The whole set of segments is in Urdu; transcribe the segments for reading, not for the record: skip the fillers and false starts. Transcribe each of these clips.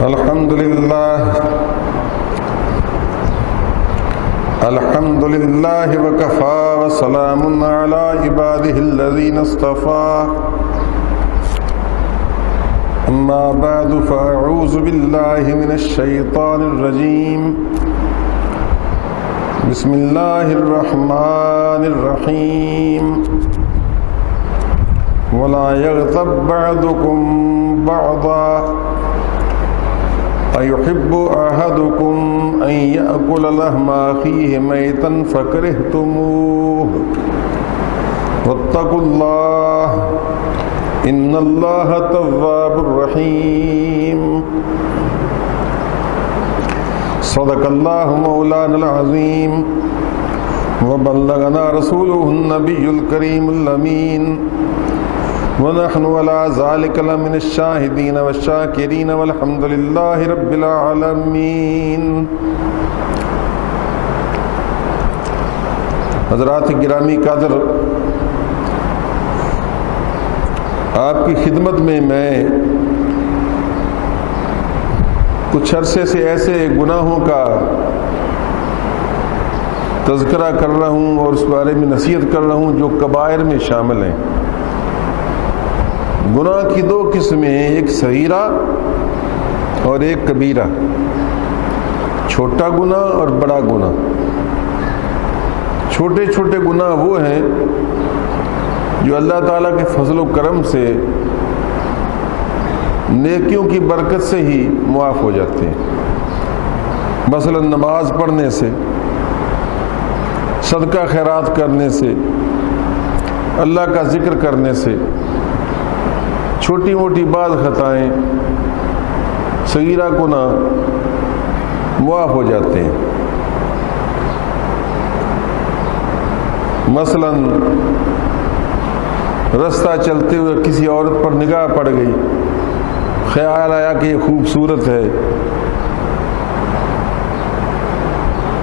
الحمد لله وكفى وسلام على عباده الذين اصطفى أما بعد فأعوذ بالله من الشيطان الرجيم بسم الله الرحمن الرحيم ولا يغتب بعضكم بعضا أيحب أحدكم أن يأكل لحم أخيه ميتا فكرهتموه واتقوا الله إن الله تواب رحيم صدق الله مولانا العظيم وبلغنا رسوله النبي الكريم الأمين ونحن على ذلك لمن الشاهدين والشاكرين والحمد لله رب العالمين. حضرات گرامی قدر، آپ کی خدمت میں کچھ عرصے سے ایسے گناہوں کا تذکرہ کر رہا ہوں اور اس بارے میں نصیحت کر رہا ہوں جو کبائر میں شامل ہیں. گناہ کی دو قسمیں ہیں، ایک صغیرہ اور ایک کبیرہ، چھوٹا گناہ اور بڑا گناہ. چھوٹے چھوٹے گناہ وہ ہیں جو اللہ تعالیٰ کے فضل و کرم سے نیکیوں کی برکت سے ہی معاف ہو جاتے ہیں. مثلا نماز پڑھنے سے، صدقہ خیرات کرنے سے، اللہ کا ذکر کرنے سے چھوٹی موٹی بعض خطائیں، صغیرہ گناہ معاف ہو جاتے ہیں. مثلا رستہ چلتے ہوئے کسی عورت پر نگاہ پڑ گئی، خیال آیا کہ یہ خوبصورت ہے،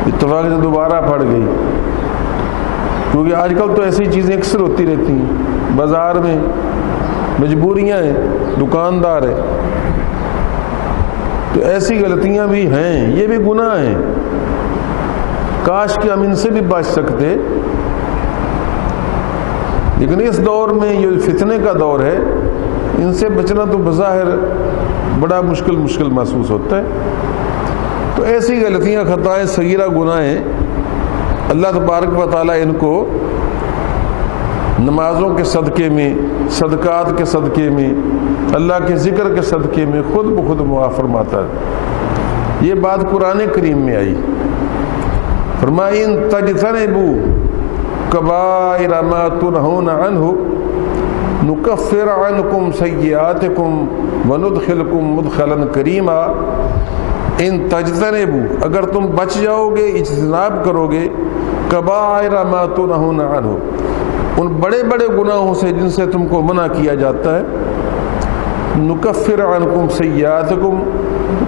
اتفاق سے دوبارہ پڑ گئی. کیونکہ آج کل تو ایسی چیزیں اکثر ہوتی رہتی ہیں، بازار میں مجبوریاں ہیں، دکاندار ہے، تو ایسی غلطیاں بھی ہیں، یہ بھی گناہ ہیں. کاش کہ ہم ان سے بھی بچ سکتے، لیکن اس دور میں یہ فتنے کا دور ہے، ان سے بچنا تو بظاہر بڑا مشکل محسوس ہوتا ہے. تو ایسی غلطیاں، خطائیں، صغیرہ گناہ ہیں، اللہ تبارک و تعالیٰ ان کو نمازوں کے صدقے میں، صدقات کے صدقے میں، اللہ کے ذکر کے صدقے میں خود بخود معاف فرماتا ہے. یہ بات قرآن کریم میں آئی. فرمایا ان تجتنبوا کبائر ما تنہون عنہ نکفر عنکم سیئاتکم وندخلکم مدخلا کریما. ان تجتنبوا، اگر تم بچ جاؤ گے، اجتناب کرو گے، کبائر ما تنہون عنہ، ان بڑے بڑے گناہوں سے جن سے تم کو منع کیا جاتا ہے، نکفر عنکم سیئاتکم،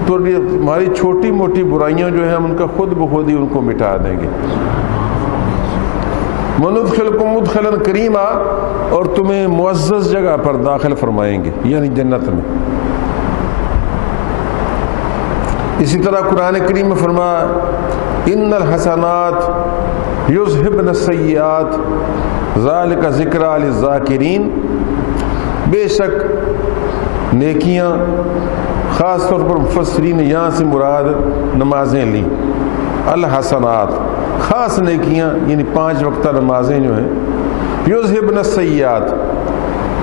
تو ہماری چھوٹی موٹی برائیاں جو ہیں ہم ان کا خود بخود ہی ان کو مٹا دیں گے. وندخلکم مدخلا کریما، اور تمہیں معزز جگہ پر داخل فرمائیں گے، یعنی جنت میں. اسی طرح قرآن کریم میں فرمایا ان الحسنات یذہبن السیئات ذالک ذکریٰ للذاکرین. بے شک نیکیاں، خاص طور پر مفسرین نے یہاں سے مراد نمازیں لی. الحسنات خاص نیکیاں، یعنی 5 وقتہ نمازیں جو ہیں، یذہبن السیئات،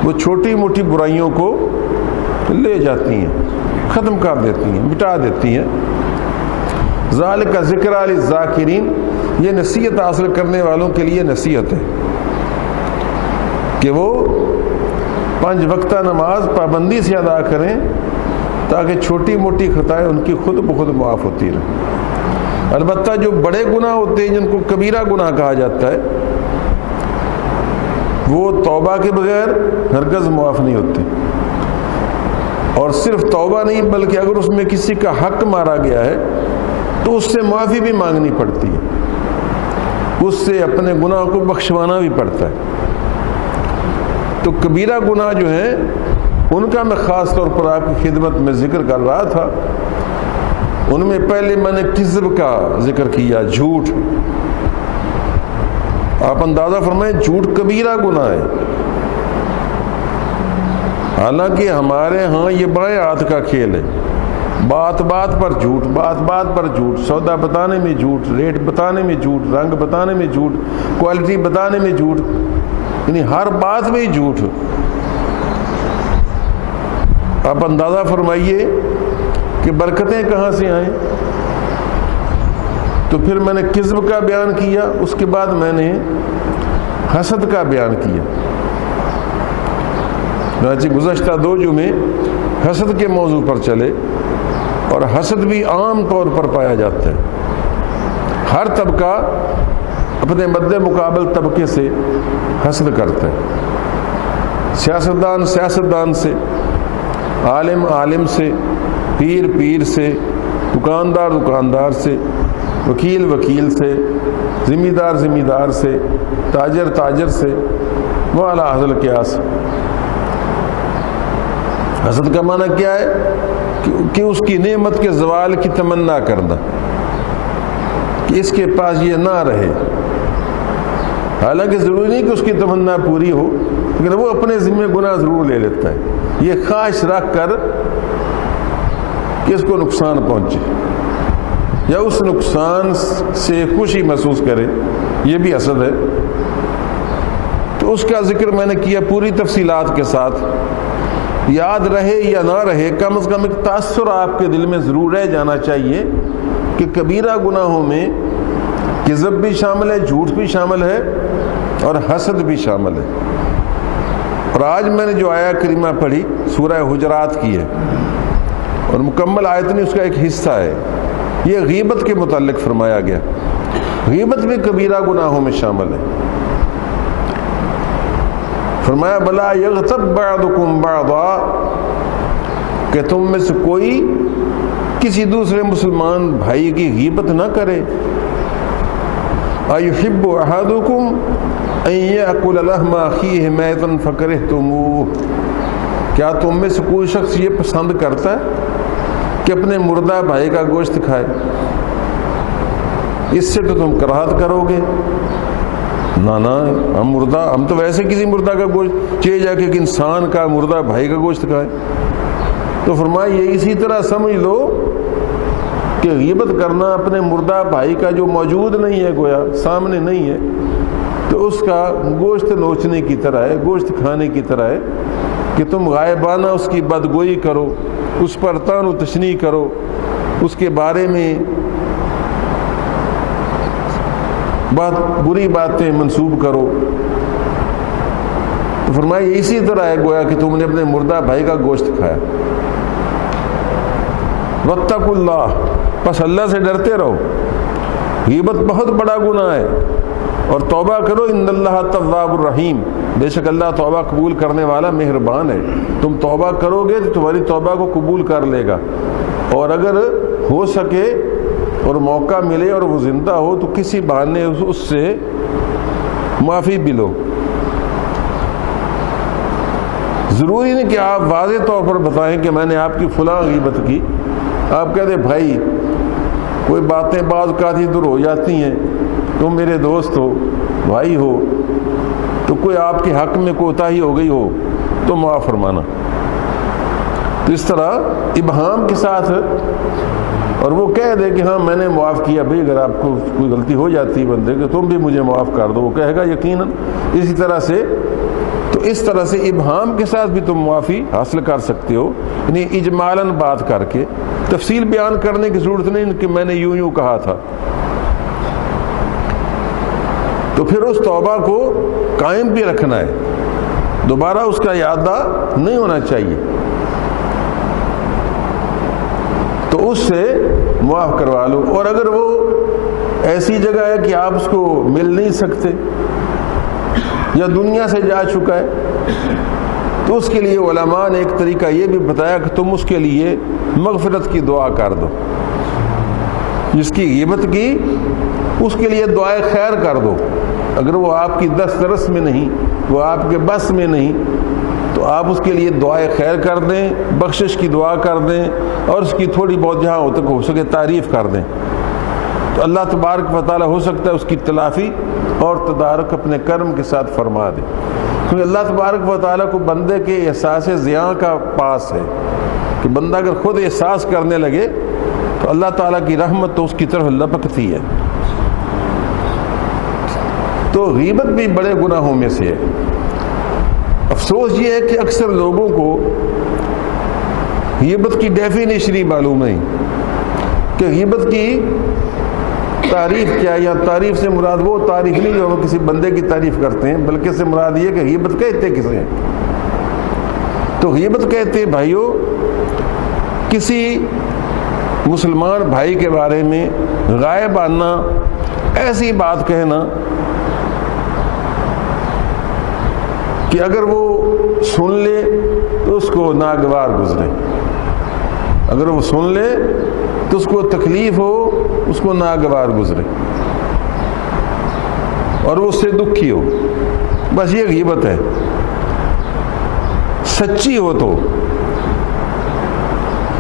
وہ چھوٹی موٹی برائیوں کو لے جاتی ہیں، ختم کر دیتی ہیں، مٹا دیتی ہیں. ذالک ذکریٰ للذاکرین، یہ نصیحت حاصل کرنے والوں کے لیے نصیحت ہے کہ وہ 5 وقتہ نماز پابندی سے ادا کریں تاکہ چھوٹی موٹی خطائیں ان کی خود بخود معاف ہوتی رہیں. البتہ جو بڑے گناہ ہوتے ہیں جن کو کبیرہ گناہ کہا جاتا ہے، وہ توبہ کے بغیر ہرگز معاف نہیں ہوتے. اور صرف توبہ نہیں بلکہ اگر اس میں کسی کا حق مارا گیا ہے تو اس سے معافی بھی مانگنی پڑتی ہے، اس سے اپنے گناہ کو بخشوانا بھی پڑتا ہے. تو کبیرہ گناہ جو ہیں ان کا میں خاص طور پر آپ کی خدمت میں ذکر کر رہا تھا۔ ان میں پہلے میں نے کذب کا ذکر کیا، جھوٹ۔ آپ اندازہ فرمائیں جھوٹ کبیرہ گناہ ہے، حالانکہ ہمارے ہاں یہ بائیں ہاتھ کا کھیل ہے، بات بات پر جھوٹ، بات بات پر جھوٹ، سودا بتانے میں جھوٹ، ریٹ بتانے میں جھوٹ، رنگ بتانے میں جھوٹ، کوالٹی بتانے میں جھوٹ، یعنی ہر بات میں ہی جھوٹ۔ آپ اندازہ فرمائیے کہ برکتیں کہاں سے آئیں۔ تو پھر میں نے کذب کا بیان کیا، اس کے بعد میں نے حسد کا بیان کیا۔ گزشتہ 2 جمعے حسد کے موضوع پر چلے، اور حسد بھی عام طور پر پایا جاتا ہے۔ ہر طبقہ اپنے مد مقابل طبقے سے حسد کرتا ہے، سیاستدان سے، عالم سے، پیر سے، دکاندار سے، وکیل سے، ذمہ دار سے، تاجر سے، وہ اعلیٰ حاصل قیاس۔ حسد کا معنی کیا ہے کہ اس کی نعمت کے زوال کی تمنا کرنا، کہ اس کے پاس یہ نہ رہے۔ حالانکہ ضروری نہیں کہ اس کی تمنا پوری ہو، لیکن وہ اپنے ذمہ گناہ ضرور لے لیتا ہے، یہ خواہش رکھ کر کہ اس کو نقصان پہنچے یا اس نقصان سے خوشی محسوس کرے، یہ بھی حسد ہے۔ تو اس کا ذکر میں نے کیا پوری تفصیلات کے ساتھ۔ یاد رہے یا نہ رہے، کم از کم ایک تاثر آپ کے دل میں ضرور رہ جانا چاہیے کہ کبیرہ گناہوں میں کذب بھی شامل ہے، جھوٹ بھی شامل ہے، اور حسد بھی شامل ہے۔ اور آج میں نے جو آیہ کریمہ پڑھی سورہ حجرات کی ہے، اور مکمل آیت نہیں، اس کا ایک حصہ ہے، یہ غیبت کے متعلق فرمایا گیا۔ غیبت بھی کبیرہ گناہوں میں شامل ہے۔ فرمایا بلا یغتب بعضکم بعضا، کہ تم میں سے کوئی کسی دوسرے مسلمان بھائی کی غیبت نہ کرے۔ ایحب احدکم ان یاکل لحم اخیہ میتا فکرہتموہ، کیا تم میں سے کوئی شخص یہ پسند کرتا ہے کہ اپنے مردہ بھائی کا گوشت کھائے؟ اس سے تو تم کراہت کرو گے۔ نہ ہم تو ویسے کسی مردہ کا گوشت چاہیے جا کے ایک انسان کا مردہ بھائی کا گوشت کھائے۔ تو فرمایا یہ اسی طرح سمجھ لو کہ غیبت کرنا اپنے مردہ بھائی کا جو موجود نہیں ہے، گویا سامنے نہیں ہے، تو اس کا گوشت نوچنے کی طرح ہے، گوشت کھانے کی طرح ہے، کہ تم غائبانہ اس کی بدگوئی کرو، اس پر طعن و تشنیع کرو، اس کے بارے میں بہت بری باتیں منسوب کرو۔ تو فرمایا یہ اسی طرح ہے گویا کہ تم نے اپنے مردہ بھائی کا گوشت کھایا۔ واتقوا اللہ، پس اللہ سے ڈرتے رہو۔ غیبت بہت بڑا گناہ ہے، اور توبہ کرو، ان اللہ تواب الرحیم، بے شک اللہ توبہ قبول کرنے والا مہربان ہے۔ تم توبہ کرو گے تو تمہاری توبہ کو قبول کر لے گا، اور اگر ہو سکے اور موقع ملے اور وہ زندہ ہو تو کسی بہانے اس سے معافی بھی لو۔ ضروری نہیں کہ آپ واضح طور پر بتائیں کہ میں نے آپ کی فلاں غیبت کی۔ آپ کہہ دیں بھائی کوئی باتیں بعض اوقات ادھر ہو جاتی ہیں، تم میرے دوست ہو، بھائی ہو، تو کوئی آپ کے حق میں کوتاہی ہو گئی ہو تو معاف فرمانا۔ تو اس طرح ابہام کے ساتھ، اور وہ کہہ دے کہ ہاں میں نے معاف کیا، بھائی اگر آپ کو کوئی غلطی ہو جاتی ہے بندے کہ تم بھی مجھے معاف کر دو، وہ کہے گا یقیناً۔ اسی طرح سے تو اس طرح سے ابہام کے ساتھ بھی تم معافی حاصل کر سکتے ہو، یعنی اجمالاً بات کر کے، تفصیل بیان کرنے کی ضرورت نہیں کہ میں نے یوں کہا تھا۔ تو پھر اس توبہ کو قائم بھی رکھنا ہے، دوبارہ اس کا یادہ نہیں ہونا چاہیے، تو اس سے معاف کروا لو۔ اور اگر وہ ایسی جگہ ہے کہ آپ اس کو مل نہیں سکتے یا دنیا سے جا چکا ہے، تو اس کے لیے علماء نے ایک طریقہ یہ بھی بتایا کہ تم اس کے لیے مغفرت کی دعا کر دو۔ جس کی غیبت کی اس کے لیے دعائے خیر کر دو، اگر وہ آپ کی دسترس میں نہیں، وہ آپ کے بس میں نہیں، تو آپ اس کے لیے دعائے خیر کر دیں، بخشش کی دعا کر دیں، اور اس کی تھوڑی بہت جہاں تک ہو سکے تعریف کر دیں، تو اللہ تبارک و تعالیٰ ہو سکتا ہے اس کی تلافی اور تدارک اپنے کرم کے ساتھ فرما دے، کیونکہ اللہ تبارک و تعالیٰ کو بندے کے احساس زیاں کا پاس ہے کہ بندہ اگر خود احساس کرنے لگے تو اللہ تعالیٰ کی رحمت تو اس کی طرف لپکتی ہے۔ تو غیبت بھی بڑے گناہوں میں سے ہے۔ افسوس یہ ہے کہ اکثر لوگوں کو غیبت کی ڈیفینیشن ہی معلوم نہیں کہ غیبت کی تعریف کیا، یا تعریف سے مراد وہ تعریف نہیں جو وہ کسی بندے کی تعریف کرتے ہیں، بلکہ سے مراد یہ کہ غیبت کہتے کسے ہیں۔ تو غیبت کہتے ہیں بھائیوں کسی مسلمان بھائی کے بارے میں غائبانہ ایسی بات کہنا کہ اگر وہ سن لے تو اس کو ناگوار گزرے، اگر وہ سن لے تو اس کو تکلیف ہو، اس کو ناگوار گزرے اور وہ اس سے دکھی ہو، بس یہ غیبت ہے۔ سچی ہو تو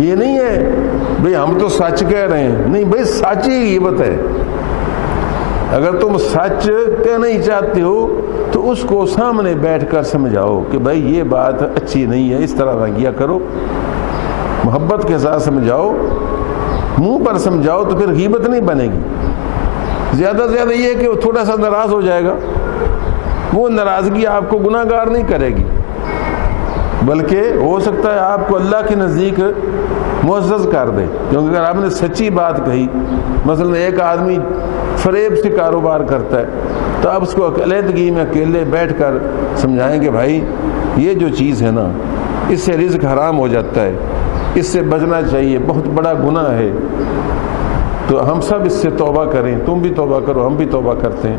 یہ نہیں ہے بھئی ہم تو سچ کہہ رہے ہیں، نہیں بھئی سچ ہی غیبت ہے۔ اگر تم سچ کہنا ہی چاہتے ہو تو اس کو سامنے بیٹھ کر سمجھاؤ کہ بھائی یہ بات اچھی نہیں ہے، اس طرح نہ کیا کرو، محبت کے ساتھ سمجھاؤ، منہ پر سمجھاؤ تو پھر غیبت نہیں بنے گی۔ زیادہ سے زیادہ یہ ہے کہ وہ تھوڑا سا ناراض ہو جائے گا، وہ ناراضگی آپ کو گناہ گار نہیں کرے گی، بلکہ ہو سکتا ہے آپ کو اللہ کے نزدیک معزز کر دے، کیونکہ اگر آپ نے سچی بات کہی، مثلا ایک آدمی فریب سے کاروبار کرتا ہے تو آپ اس کو علیحدگی میں اکیلے بیٹھ کر سمجھائیں کہ بھائی یہ جو چیز ہے نا اس سے رزق حرام ہو جاتا ہے، اس سے بچنا چاہیے، بہت بڑا گناہ ہے، تو ہم سب اس سے توبہ کریں، تم بھی توبہ کرو، ہم بھی توبہ کرتے ہیں،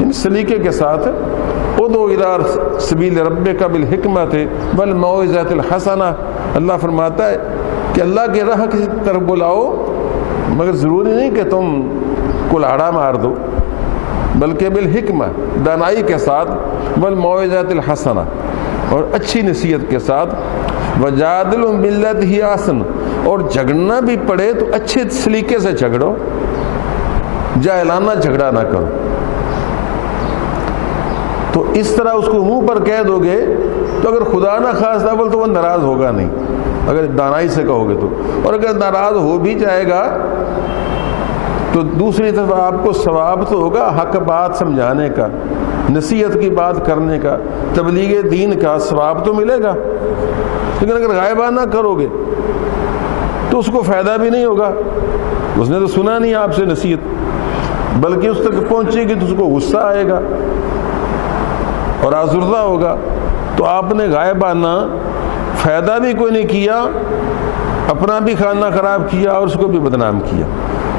ان سلیقے کے ساتھ ادعو الی سبیل ربک بالحکمت والموعظۃ الحسنہ۔ اللہ فرماتا ہے کہ اللہ کے راہ کی طرف بلاؤ، مگر ضروری نہیں کہ تم کلاڑا مار دو، بلکہ بالحکمہ دانائی کے ساتھ، والموعظۃ الحسنہ اور اچھی نصیحت کے ساتھ، وجادلہم باللتی ہی احسن، اور جھگڑنا بھی پڑے تو اچھے سلیقے سے جھگڑو، جاہلانہ جھگڑا نہ کرو۔ تو اس طرح اس کو منہ پر کہہ دو گے تو اگر خدا نہ خواستہ بول تو وہ ناراض ہوگا نہیں، اگر دانائی سے کہو گے تو، اور اگر ناراض ہو بھی جائے گا تو دوسری طرف آپ کو ثواب تو ہوگا، حق بات سمجھانے کا، نصیحت کی بات کرنے کا، تبلیغ دین کا ثواب تو ملے گا، لیکن اگر غائبانہ کرو گے تو اس کو فائدہ بھی نہیں ہوگا، اس نے تو سنا نہیں آپ سے نصیحت، بلکہ اس تک پہنچے گی تو اس کو غصہ آئے گا اور آزردہ ہوگا۔ تو آپ نے غائبانہ فائدہ بھی کوئی نہیں کیا، اپنا بھی کھانا خراب کیا اور اس کو بھی بدنام کیا۔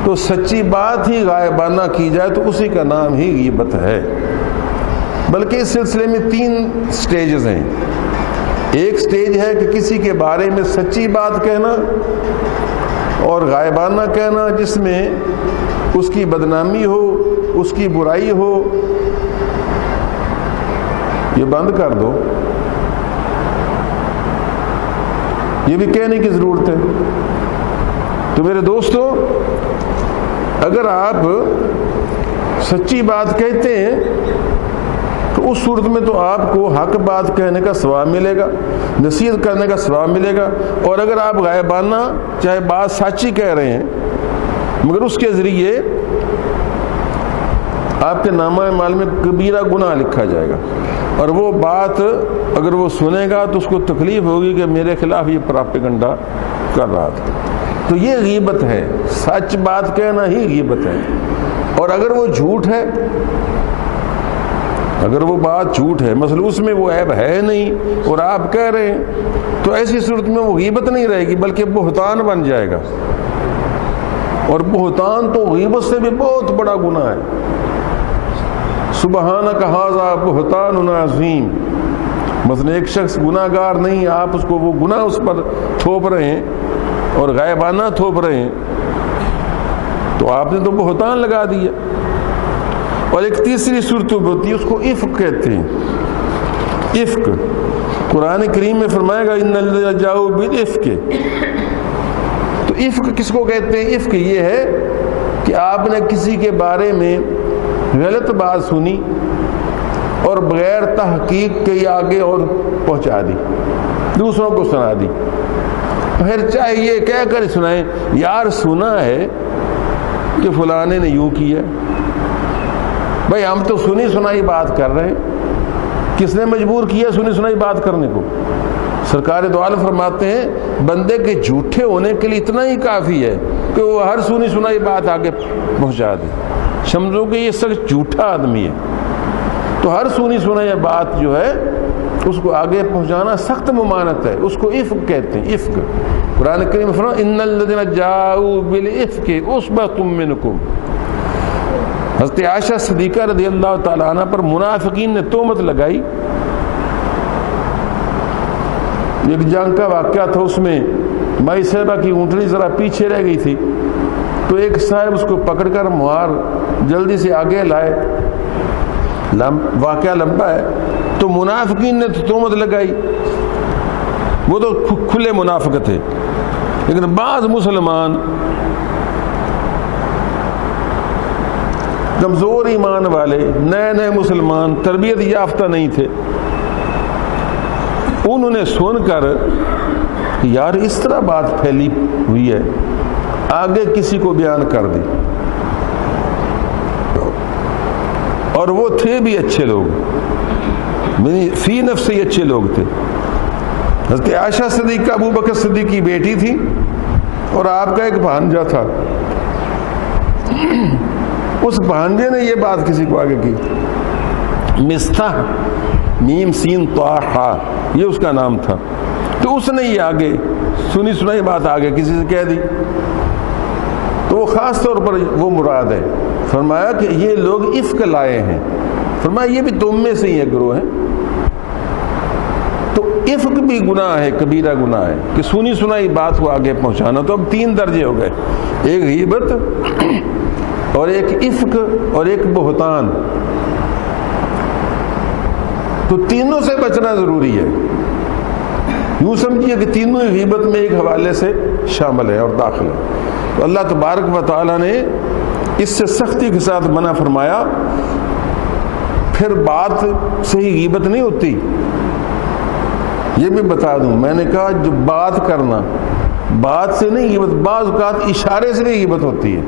تو سچی بات ہی غائبانہ کی جائے تو اسی کا نام ہی غیبت ہے۔ بلکہ اس سلسلے میں 3 سٹیجز ہیں۔ ایک سٹیج ہے کہ کسی کے بارے میں سچی بات کہنا اور غائبانہ کہنا، جس میں اس کی بدنامی ہو، اس کی برائی ہو، یہ بند کر دو، یہ بھی کہنے کی ضرورت ہے۔ تو میرے دوستو، اگر آپ سچی بات کہتے ہیں تو اس صورت میں تو آپ کو حق بات کہنے کا ثواب ملے گا، نصیحت کرنے کا ثواب ملے گا، اور اگر آپ غائبانہ چاہے بات سچی کہہ رہے ہیں مگر اس کے ذریعے آپ کے نامہ اعمال میں کبیرہ گناہ لکھا جائے گا، اور وہ بات اگر وہ سنے گا تو اس کو تکلیف ہوگی کہ میرے خلاف یہ پراپیگنڈا کر رہا تھا۔ تو یہ غیبت ہے، سچ بات کہنا ہی غیبت ہے۔ اور اگر وہ جھوٹ ہے، اگر وہ بات جھوٹ ہے، مثلا اس میں وہ عیب ہے نہیں اور آپ کہہ رہے ہیں، تو ایسی صورت میں وہ غیبت نہیں رہے گی بلکہ بہتان بن جائے گا، اور بہتان تو غیبت سے بھی بہت بڑا گناہ ہے۔ سبحانک ھذا بہتان عظیم، مثلا ایک شخص گناہ گار نہیں، آپ اس کو وہ گناہ اس پر تھوپ رہے ہیں اور غائبانہ تھوپ رہے ہیں، تو آپ نے تو بہتان لگا دیا۔ اور ایک تیسری صورت ہوتی ہے، اس کو عفق کہتے ہیں، افک، قرآن کریم میں فرمائے گا ان الذین جاؤوا بالافک، تو افک کس کو کہتے ہیں؟ افک یہ ہے کہ آپ نے کسی کے بارے میں غلط بات سنی اور بغیر تحقیق کے آگے اور پہنچا دی، دوسروں کو سنا دی، پھر چاہے یہ کہہ کر سنائیں یار سنا ہے کہ فلانے نے یوں کیا، بھائی ہم تو سنی سنائی بات کر رہے ہیں، کس نے مجبور کیا سنی سنائی بات کرنے کو؟ سرکار دو عالم فرماتے ہیں بندے کے جھوٹے ہونے کے لیے اتنا ہی کافی ہے کہ وہ ہر سنی سنائی بات آگے پہنچا دے، سمجھو کہ یہ سخت جھوٹا آدمی ہے، تو ہر سنی سنائی بات جو ہے اس کو آگے پہنچانا سخت ممانعت ہے، اس کو افک کہتے ہیں، افک۔ قرآن کریم میں فرمایا ان الذین جاؤوا بالافک عصبۃ منکم۔ حضرت عائشہ صدیقہ رضی اللہ تعالیٰ عنہ پر منافقین نے تہمت لگائی، ایک جنگ کا واقعہ تھا، اس میں مائی صاحبہ کی اونٹنی ذرا پیچھے رہ گئی تھی، تو ایک صاحب اس کو پکڑ کر مہار جلدی سے آگے لائے، واقعہ لمبا ہے، تو منافقین نے تہمت لگائی، وہ تو کھلے منافق تھے، لیکن بعض مسلمان کمزور ایمان والے نئے نئے مسلمان تربیت یافتہ نہیں تھے، انہوں نے سن کر یار اس طرح بات پھیلی ہوئی ہے، آگے کسی کو بیان کر دی، اور وہ تھے بھی اچھے لوگ، فی نفس ہی اچھے لوگ تھے۔ حضرت عائشہ صدیقہ ابو بکر صدیق کی بیٹی تھی اور آپ کا ایک بھانجا تھا، اس بھانجے نے یہ بات کسی کو آگے کی، مستح میم سین طاہا یہ اس کا نام تھا، تو اس نے یہ آگے سنی سنائی بات آگے کسی سے کہہ دی، تو وہ خاص طور پر وہ مراد ہے، فرمایا کہ یہ لوگ افک لائے ہیں، فرمایا یہ بھی تم میں سے ہی ایک گروہ ہے۔ تو افک بھی گناہ ہے، کبیرہ گناہ ہے کہ سنی سنائی بات کو آگے پہنچانا، تو اب 3 درجے ہو گئے، ایک غیبت اور ایک افک اور ایک بہتان، تو تینوں سے بچنا ضروری ہے، یوں سمجھیے کہ تینوں ہی غیبت میں ایک حوالے سے شامل ہے اور داخل ہے۔ تو اللہ تبارک و تعالیٰ نے اس سے سختی کے ساتھ منع فرمایا، پھر بات سے ہی غیبت نہیں ہوتی، یہ بھی بتا دوں، میں نے کہا جو بات کرنا بات سے نہیں غیبت، بعض اوقات اشارے سے بھی غیبت ہوتی ہے،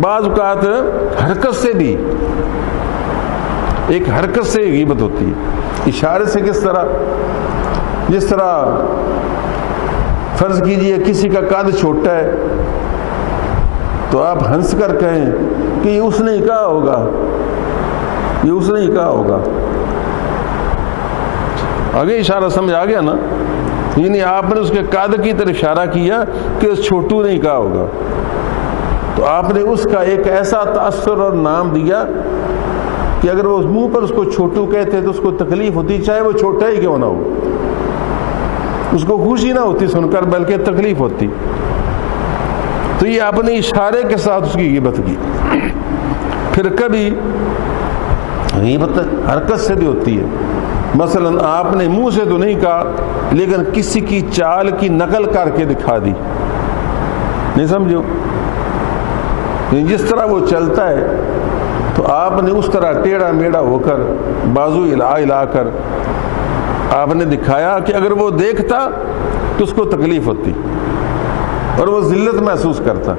بعض اوقات حرکت سے بھی، ایک حرکت سے غیبت ہوتی ہے، اشارے سے کس طرح؟ جس طرح فرض کیجئے کسی کا قد چھوٹا ہے تو آپ ہنس کر کہیں کہ یہ اس نے ہی کہا ہوگا، یہ اس نے ہی کہا ہوگا، آگے اشارہ سمجھ آ گیا نا، یعنی آپ نے اس کے قد کی طرف اشارہ کیا کہ اس چھوٹو نے ہی کہا ہوگا، تو آپ نے اس کا ایک ایسا تاثر اور نام دیا کہ اگر وہ منہ پر اس کو چھوٹو کہتے تو اس کو تکلیف ہوتی، چاہے وہ چھوٹا ہی کیوں نہ ہو، اس کو خوشی نہ ہوتی سن کر بلکہ تکلیف ہوتی، تو یہ آپ نے اشارے کے ساتھ اس کی غیبت کی۔ پھر کبھی غیبت حرکت سے بھی ہوتی ہے، مثلا آپ نے منہ سے تو نہیں کہا لیکن کسی کی چال کی نقل کر کے دکھا دی، نہیں سمجھو، جس طرح وہ چلتا ہے تو آپ نے اس طرح ٹیڑھا میڑھا ہو کر بازو ہلا کر آپ نے دکھایا کہ اگر وہ دیکھتا تو اس کو تکلیف ہوتی اور وہ ذلت محسوس کرتا،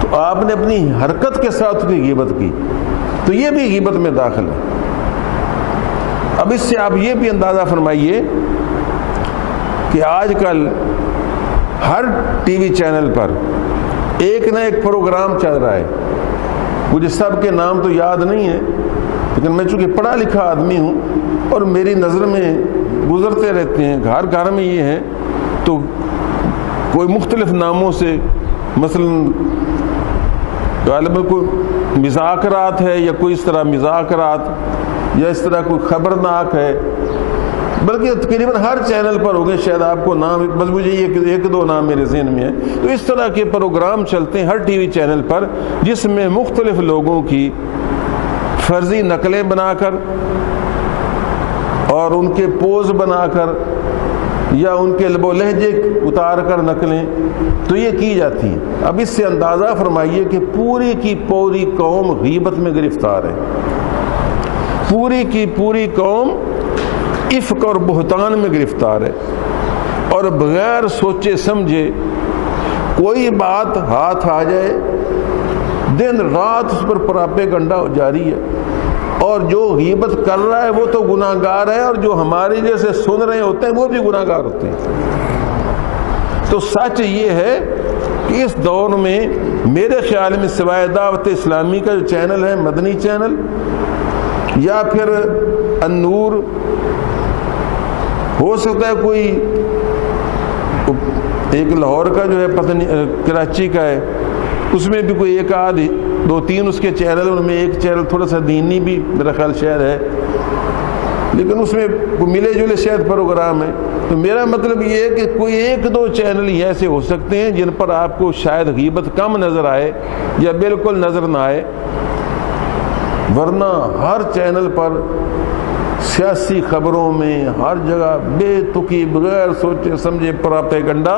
تو آپ نے اپنی حرکت کے ساتھ اس کی غیبت کی، تو یہ بھی غیبت میں داخل ہے۔ اب اس سے آپ یہ بھی اندازہ فرمائیے کہ آج کل ہر ٹی وی چینل پر ایک نہ ایک پروگرام چل رہا ہے، مجھے سب کے نام تو یاد نہیں ہے، لیکن میں چونکہ پڑھا لکھا آدمی ہوں اور میری نظر میں گزرتے رہتے ہیں، گھر گھر میں یہ ہے، تو کوئی مختلف ناموں سے، مثلا غالباً کوئی مذاکرات ہے یا کوئی اس طرح مذاکرات یا اس طرح کوئی خبرناک ہے، بلکہ تقریباً ہر چینل پر ہوگے، شاید آپ کو نام، بس مجھے ایک دو نام میرے ذہن میں ہے، تو اس طرح کے پروگرام چلتے ہیں ہر ٹی وی چینل پر جس میں مختلف لوگوں کی فرضی نقلیں بنا کر اور ان کے پوز بنا کر یا ان کے لب و لہجے اتار کر نقلیں تو یہ کی جاتی ہیں۔ اب اس سے اندازہ فرمائیے کہ پوری کی پوری قوم غیبت میں گرفتار ہے، پوری کی پوری قوم افک اور بہتان میں گرفتار ہے، اور بغیر سوچے سمجھے کوئی بات ہاتھ آ جائے دن رات اس پر پراپیگنڈا جاری ہے، اور جو غیبت کر رہا ہے وہ تو گناہ گار ہے، اور جو ہمارے جیسے سن رہے ہوتے ہیں وہ بھی گناہ گار ہوتے ہیں۔ تو سچ یہ ہے کہ اس دور میں میرے خیال میں سوائے دعوت اسلامی کا جو چینل ہے، مدنی چینل یا پھر النور، ہو سکتا ہے کوئی ایک لاہور کا جو ہے پتہ نہیں کراچی کا ہے، اس میں بھی کوئی ایک آدھ دو تین اس کے چینل، ان میں ایک چینل تھوڑا سا دینی بھی میرا خیال شاید ہے، لیکن اس میں ملے جلے شاید پروگرام ہے۔ تو میرا مطلب یہ ہے کہ کوئی ایک دو چینل ہی ایسے ہو سکتے ہیں جن پر آپ کو شاید غیبت کم نظر آئے یا بالکل نظر نہ آئے، ورنہ ہر چینل پر سیاسی خبروں میں ہر جگہ بے تکی بغیر سوچے سمجھے پراپیگنڈا،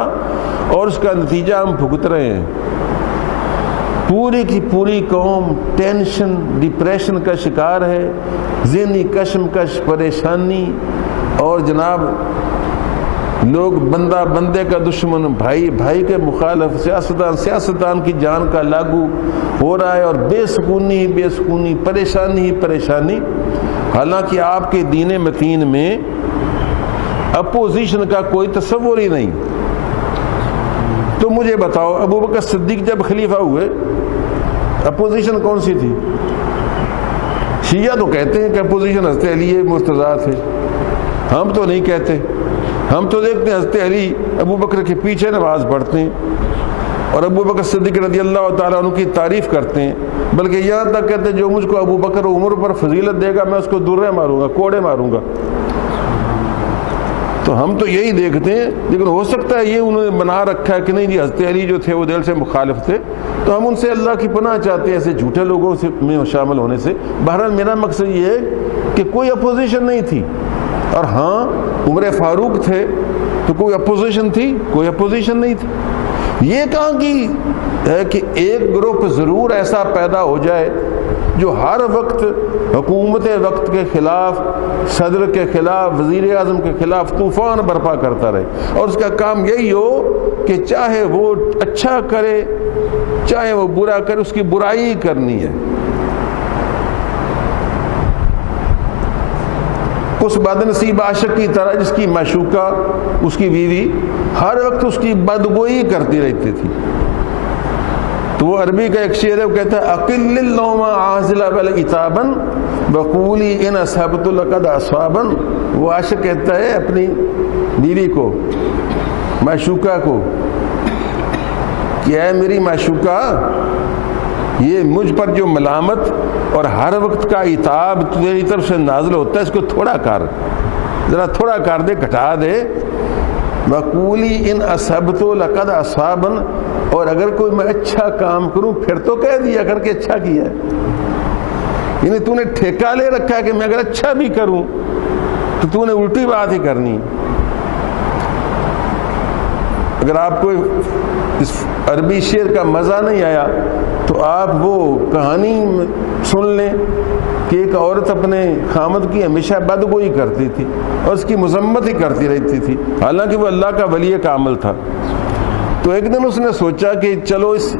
اور اس کا نتیجہ ہم بھگت رہے ہیں۔ پوری کی پوری قوم ٹینشن ڈپریشن کا شکار ہے، ذہنی کشمکش، پریشانی، اور جناب لوگ بندہ بندے کا دشمن، بھائی بھائی کے مخالف، سیاستدان کی جان کا لاگو ہو رہا ہے، اور بے سکونی ہی بے سکونی، پریشانی ہی پریشانی۔ حالانکہ آپ کے دین متین میں اپوزیشن کا کوئی تصور ہی نہیں۔ تو مجھے بتاؤ، ابو بکر صدیق جب خلیفہ ہوئے اپوزیشن کون سی تھی؟ شیعہ تو کہتے ہیں کہ اپوزیشن حضرت علی مرتضیٰ تھے، ہم تو نہیں کہتے، ہم تو دیکھتے ہیں حضرت علی ابو بکر کے پیچھے نماز پڑھتے ہیں اور ابو بکر صدیق رضی اللہ تعالیٰ عنہ کی تعریف کرتے ہیں، بلکہ یہاں تک کہتے ہیں جو مجھ کو ابو بکر و عمر پر فضیلت دے گا میں اس کو درے ماروں گا، کوڑے ماروں گا۔ تو ہم تو یہی دیکھتے ہیں، لیکن ہو سکتا ہے یہ انہوں نے بنا رکھا ہے کہ نہیں جی حضرت علی جو تھے وہ دل سے مخالف تھے، تو ہم ان سے اللہ کی پناہ چاہتے ہیں ایسے جھوٹے لوگوں سے میں شامل ہونے سے۔ بہرحال میرا مقصد یہ ہے کہ کوئی اپوزیشن نہیں تھی، اور ہاں عمر فاروق تھے تو کوئی اپوزیشن تھی؟ کوئی اپوزیشن نہیں تھی۔ یہ کہاں کی ہے کہ ایک گروپ ضرور ایسا پیدا ہو جائے جو ہر وقت حکومت وقت کے خلاف، صدر کے خلاف، وزیر اعظم کے خلاف طوفان برپا کرتا رہے، اور اس کا کام یہی ہو کہ چاہے وہ اچھا کرے چاہے وہ برا کرے، اس کی برائی کرنی ہے۔ اس بد نصیب عاشق کی طرح جس کی معشوقہ، اس کی بیوی ہر وقت اس کی بدگوئی کرتی رہتی تھی۔ تو وہ عربی کا ایک شعر ہے، وہ کہتا ہے اقل اللوم عازل بالعتابا بقولی ان اصحبت لقد اصابا۔ وہ عاشق کہتا ہے اپنی بیوی کو، معشوقہ کو، کہ اے میری معشوقہ، یہ مجھ پر جو ملامت اور ہر وقت کا عتاب تیری طرف سے نازل ہوتا ہے اس کو تھوڑا کر، ذرا تھوڑا کر دے، گھٹا دے۔ بقولی ان اصحبت لقد اصابا، اور اگر کوئی میں اچھا کام کروں پھر تو کہہ دیا کر کے اچھا کیا ہے، یعنی تو نے ٹھیکہ لے رکھا ہے کہ میں اگر اچھا بھی کروں تو تو نے الٹی بات ہی کرنی۔ اگر آپ کو اس عربی شعر کا مزہ نہیں آیا تو آپ وہ کہانی سن لیں کہ ایک عورت اپنے خامد کی ہمیشہ بدگوئی کرتی تھی اور اس کی مذمت ہی کرتی رہتی تھی، حالانکہ وہ اللہ کا ولی کامل تھا۔ تو ایک دن اس نے سوچا کہ چلو اس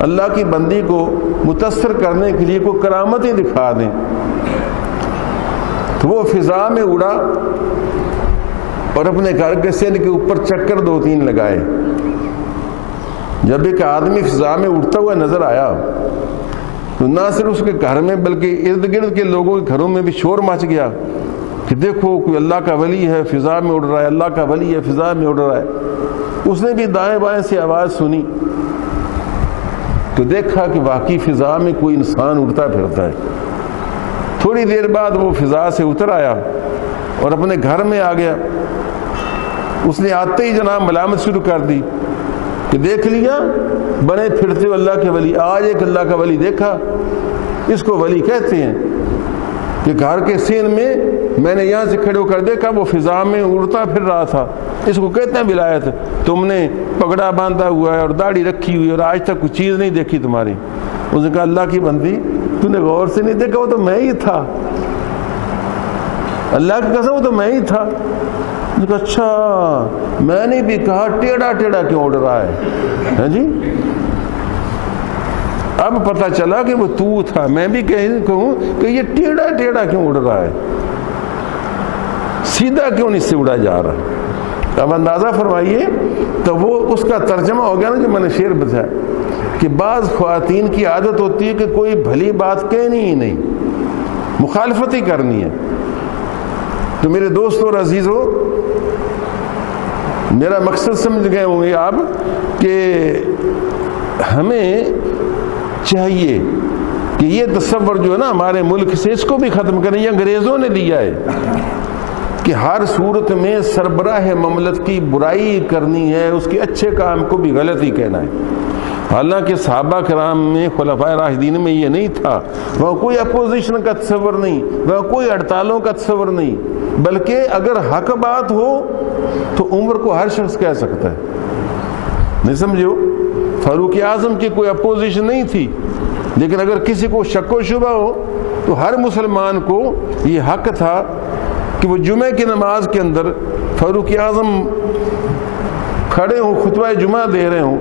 اللہ کی بندی کو متاثر کرنے کے لیے کوئی کرامت ہی دکھا دیں۔ تو وہ فضا میں اڑا اور اپنے گھر کے سر کے اوپر چکر 2-3 لگائے۔ جب ایک آدمی فضا میں اڑتا ہوا نظر آیا تو نہ صرف اس کے گھر میں بلکہ ارد گرد کے لوگوں کے گھروں میں بھی شور مچ گیا کہ دیکھو کوئی اللہ کا ولی ہے فضا میں اڑ رہا ہے، اللہ کا ولی ہے فضا میں اڑ رہا ہے۔ اس نے بھی دائیں بائیں سے آواز سنی تو دیکھا کہ واقعی فضا میں کوئی انسان اڑتا پھرتا ہے۔ تھوڑی دیر بعد وہ فضا سے اتر آیا اور اپنے گھر میں آ گیا۔ اس نے آتے ہی جناب ملامت شروع کر دی کہ دیکھ لیا بنے پھرتے ہو اللہ کے ولی، آج ایک اللہ کا ولی دیکھا، اس کو ولی کہتے ہیں، کہ گھر کے سین میں میں نے یہاں سے کھڑے ہو کر دیکھا وہ فضا میں اڑتا پھر رہا تھا. اس کو کہتے ہیں ولایت. تم نے پگڑا باندھا ہوا ہے اور داڑھی رکھی ہوئی اور آج تک کوئی چیز نہیں دیکھی تمہاری. اس نے کہا اللہ کی بندی تو نے غور سے نہیں دیکھا, وہ تو میں ہی تھا, اللہ کی قسم وہ تو میں ہی تھا. نے کہا اچھا, میں نے بھی کہا ٹیڑھا ٹیڑھا کیوں اڑ رہا ہے جی. اب پتہ چلا کہ وہ تو تھا. میں بھی کہوں کہ یہ ٹیڑھا ٹیڑھا کیوں اڑ رہا ہے, سیدھا کیوں نہیں سے اڑا جا رہا. اب اندازہ فرمائیے. تو وہ اس کا ترجمہ ہو گیا نا جو میں نے شعر بتایا کہ بعض خواتین کی عادت ہوتی ہے کہ کوئی بھلی بات کہنی ہی نہیں, مخالفت ہی کرنی ہے. تو میرے دوستو اور عزیزو, میرا مقصد سمجھ گئے ہوں گے آپ کہ ہمیں چاہیے کہ یہ تصور جو ہے نا ہمارے ملک سے, اس کو بھی ختم کریں. یہ انگریزوں نے دیا ہے کہ ہر صورت میں سربراہ مملکت کی برائی کرنی ہے, اس کے اچھے کام کو بھی غلط ہی کہنا ہے. حالانکہ صحابہ کرام میں, خلفائے راشدین میں یہ نہیں تھا. وہاں کوئی اپوزیشن کا تصور نہیں, وہاں کوئی ہڑتالوں کا تصور نہیں, بلکہ اگر حق بات ہو تو عمر کو ہر شخص کہہ سکتا ہے. نہیں سمجھو, فاروق اعظم کی کوئی اپوزیشن نہیں تھی, لیکن اگر کسی کو شک و شبہ ہو تو ہر مسلمان کو یہ حق تھا کہ وہ جمعہ کی نماز کے اندر فاروق اعظم کھڑے ہوں, خطبہ جمعہ دے رہے ہوں,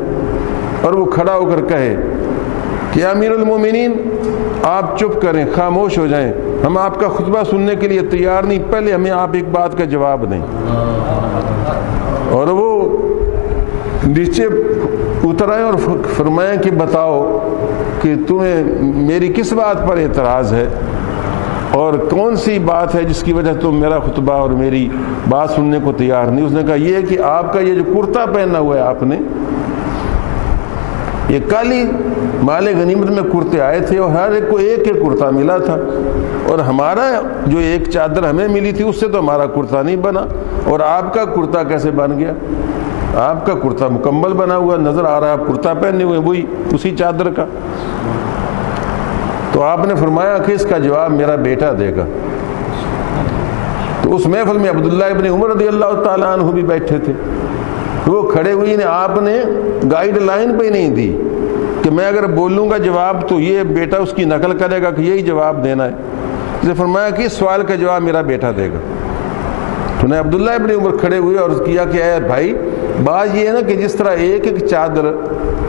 اور وہ کھڑا ہو کر کہے کہ امیر المومنین آپ چپ کریں, خاموش ہو جائیں, ہم آپ کا خطبہ سننے کے لیے تیار نہیں, پہلے ہمیں آپ ایک بات کا جواب دیں. اور وہ نیچے اتر آئے اور فرمائیں کہ بتاؤ کہ تمہیں میری کس بات پر اعتراض ہے, اور کون سی بات ہے جس کی وجہ تم میرا خطبہ اور میری بات سننے کو تیار نہیں. اس نے کہا یہ کہ آپ کا یہ جو کرتا پہنا ہوا ہے آپ نے, یہ کالی مال غنیمت میں کرتے آئے تھے اور ہر ایک کو ایک ایک کرتا ملا تھا, اور ہمارا جو ایک چادر ہمیں ملی تھی اس سے تو ہمارا کرتا نہیں بنا, اور آپ کا کرتا کیسے بن گیا؟ آپ کا کرتا مکمل بنا ہوا نظر آ رہا ہے, آپ کرتا پہنے ہوئے وہی اسی چادر کا. تو آپ نے فرمایا کہ اس کا جواب میرا بیٹا دے گا. تو اس محفل میں عبداللہ ابن عمر رضی اللہ تعالیٰ عنہ بھی بیٹھے تھے. وہ کھڑے ہوئی نے, آپ نے گائیڈ لائن پہ ہی نہیں دی کہ میں اگر بولوں گا جواب تو یہ بیٹا اس کی نقل کرے گا کہ یہی جواب دینا ہے. اسے فرمایا کہ اس سوال کا جواب میرا بیٹا دے گا. تو نے عبداللہ ابن عمر کھڑے ہوئے اور کیا کہ اے بھائی, بات یہ ہے نا کہ جس طرح ایک ایک چادر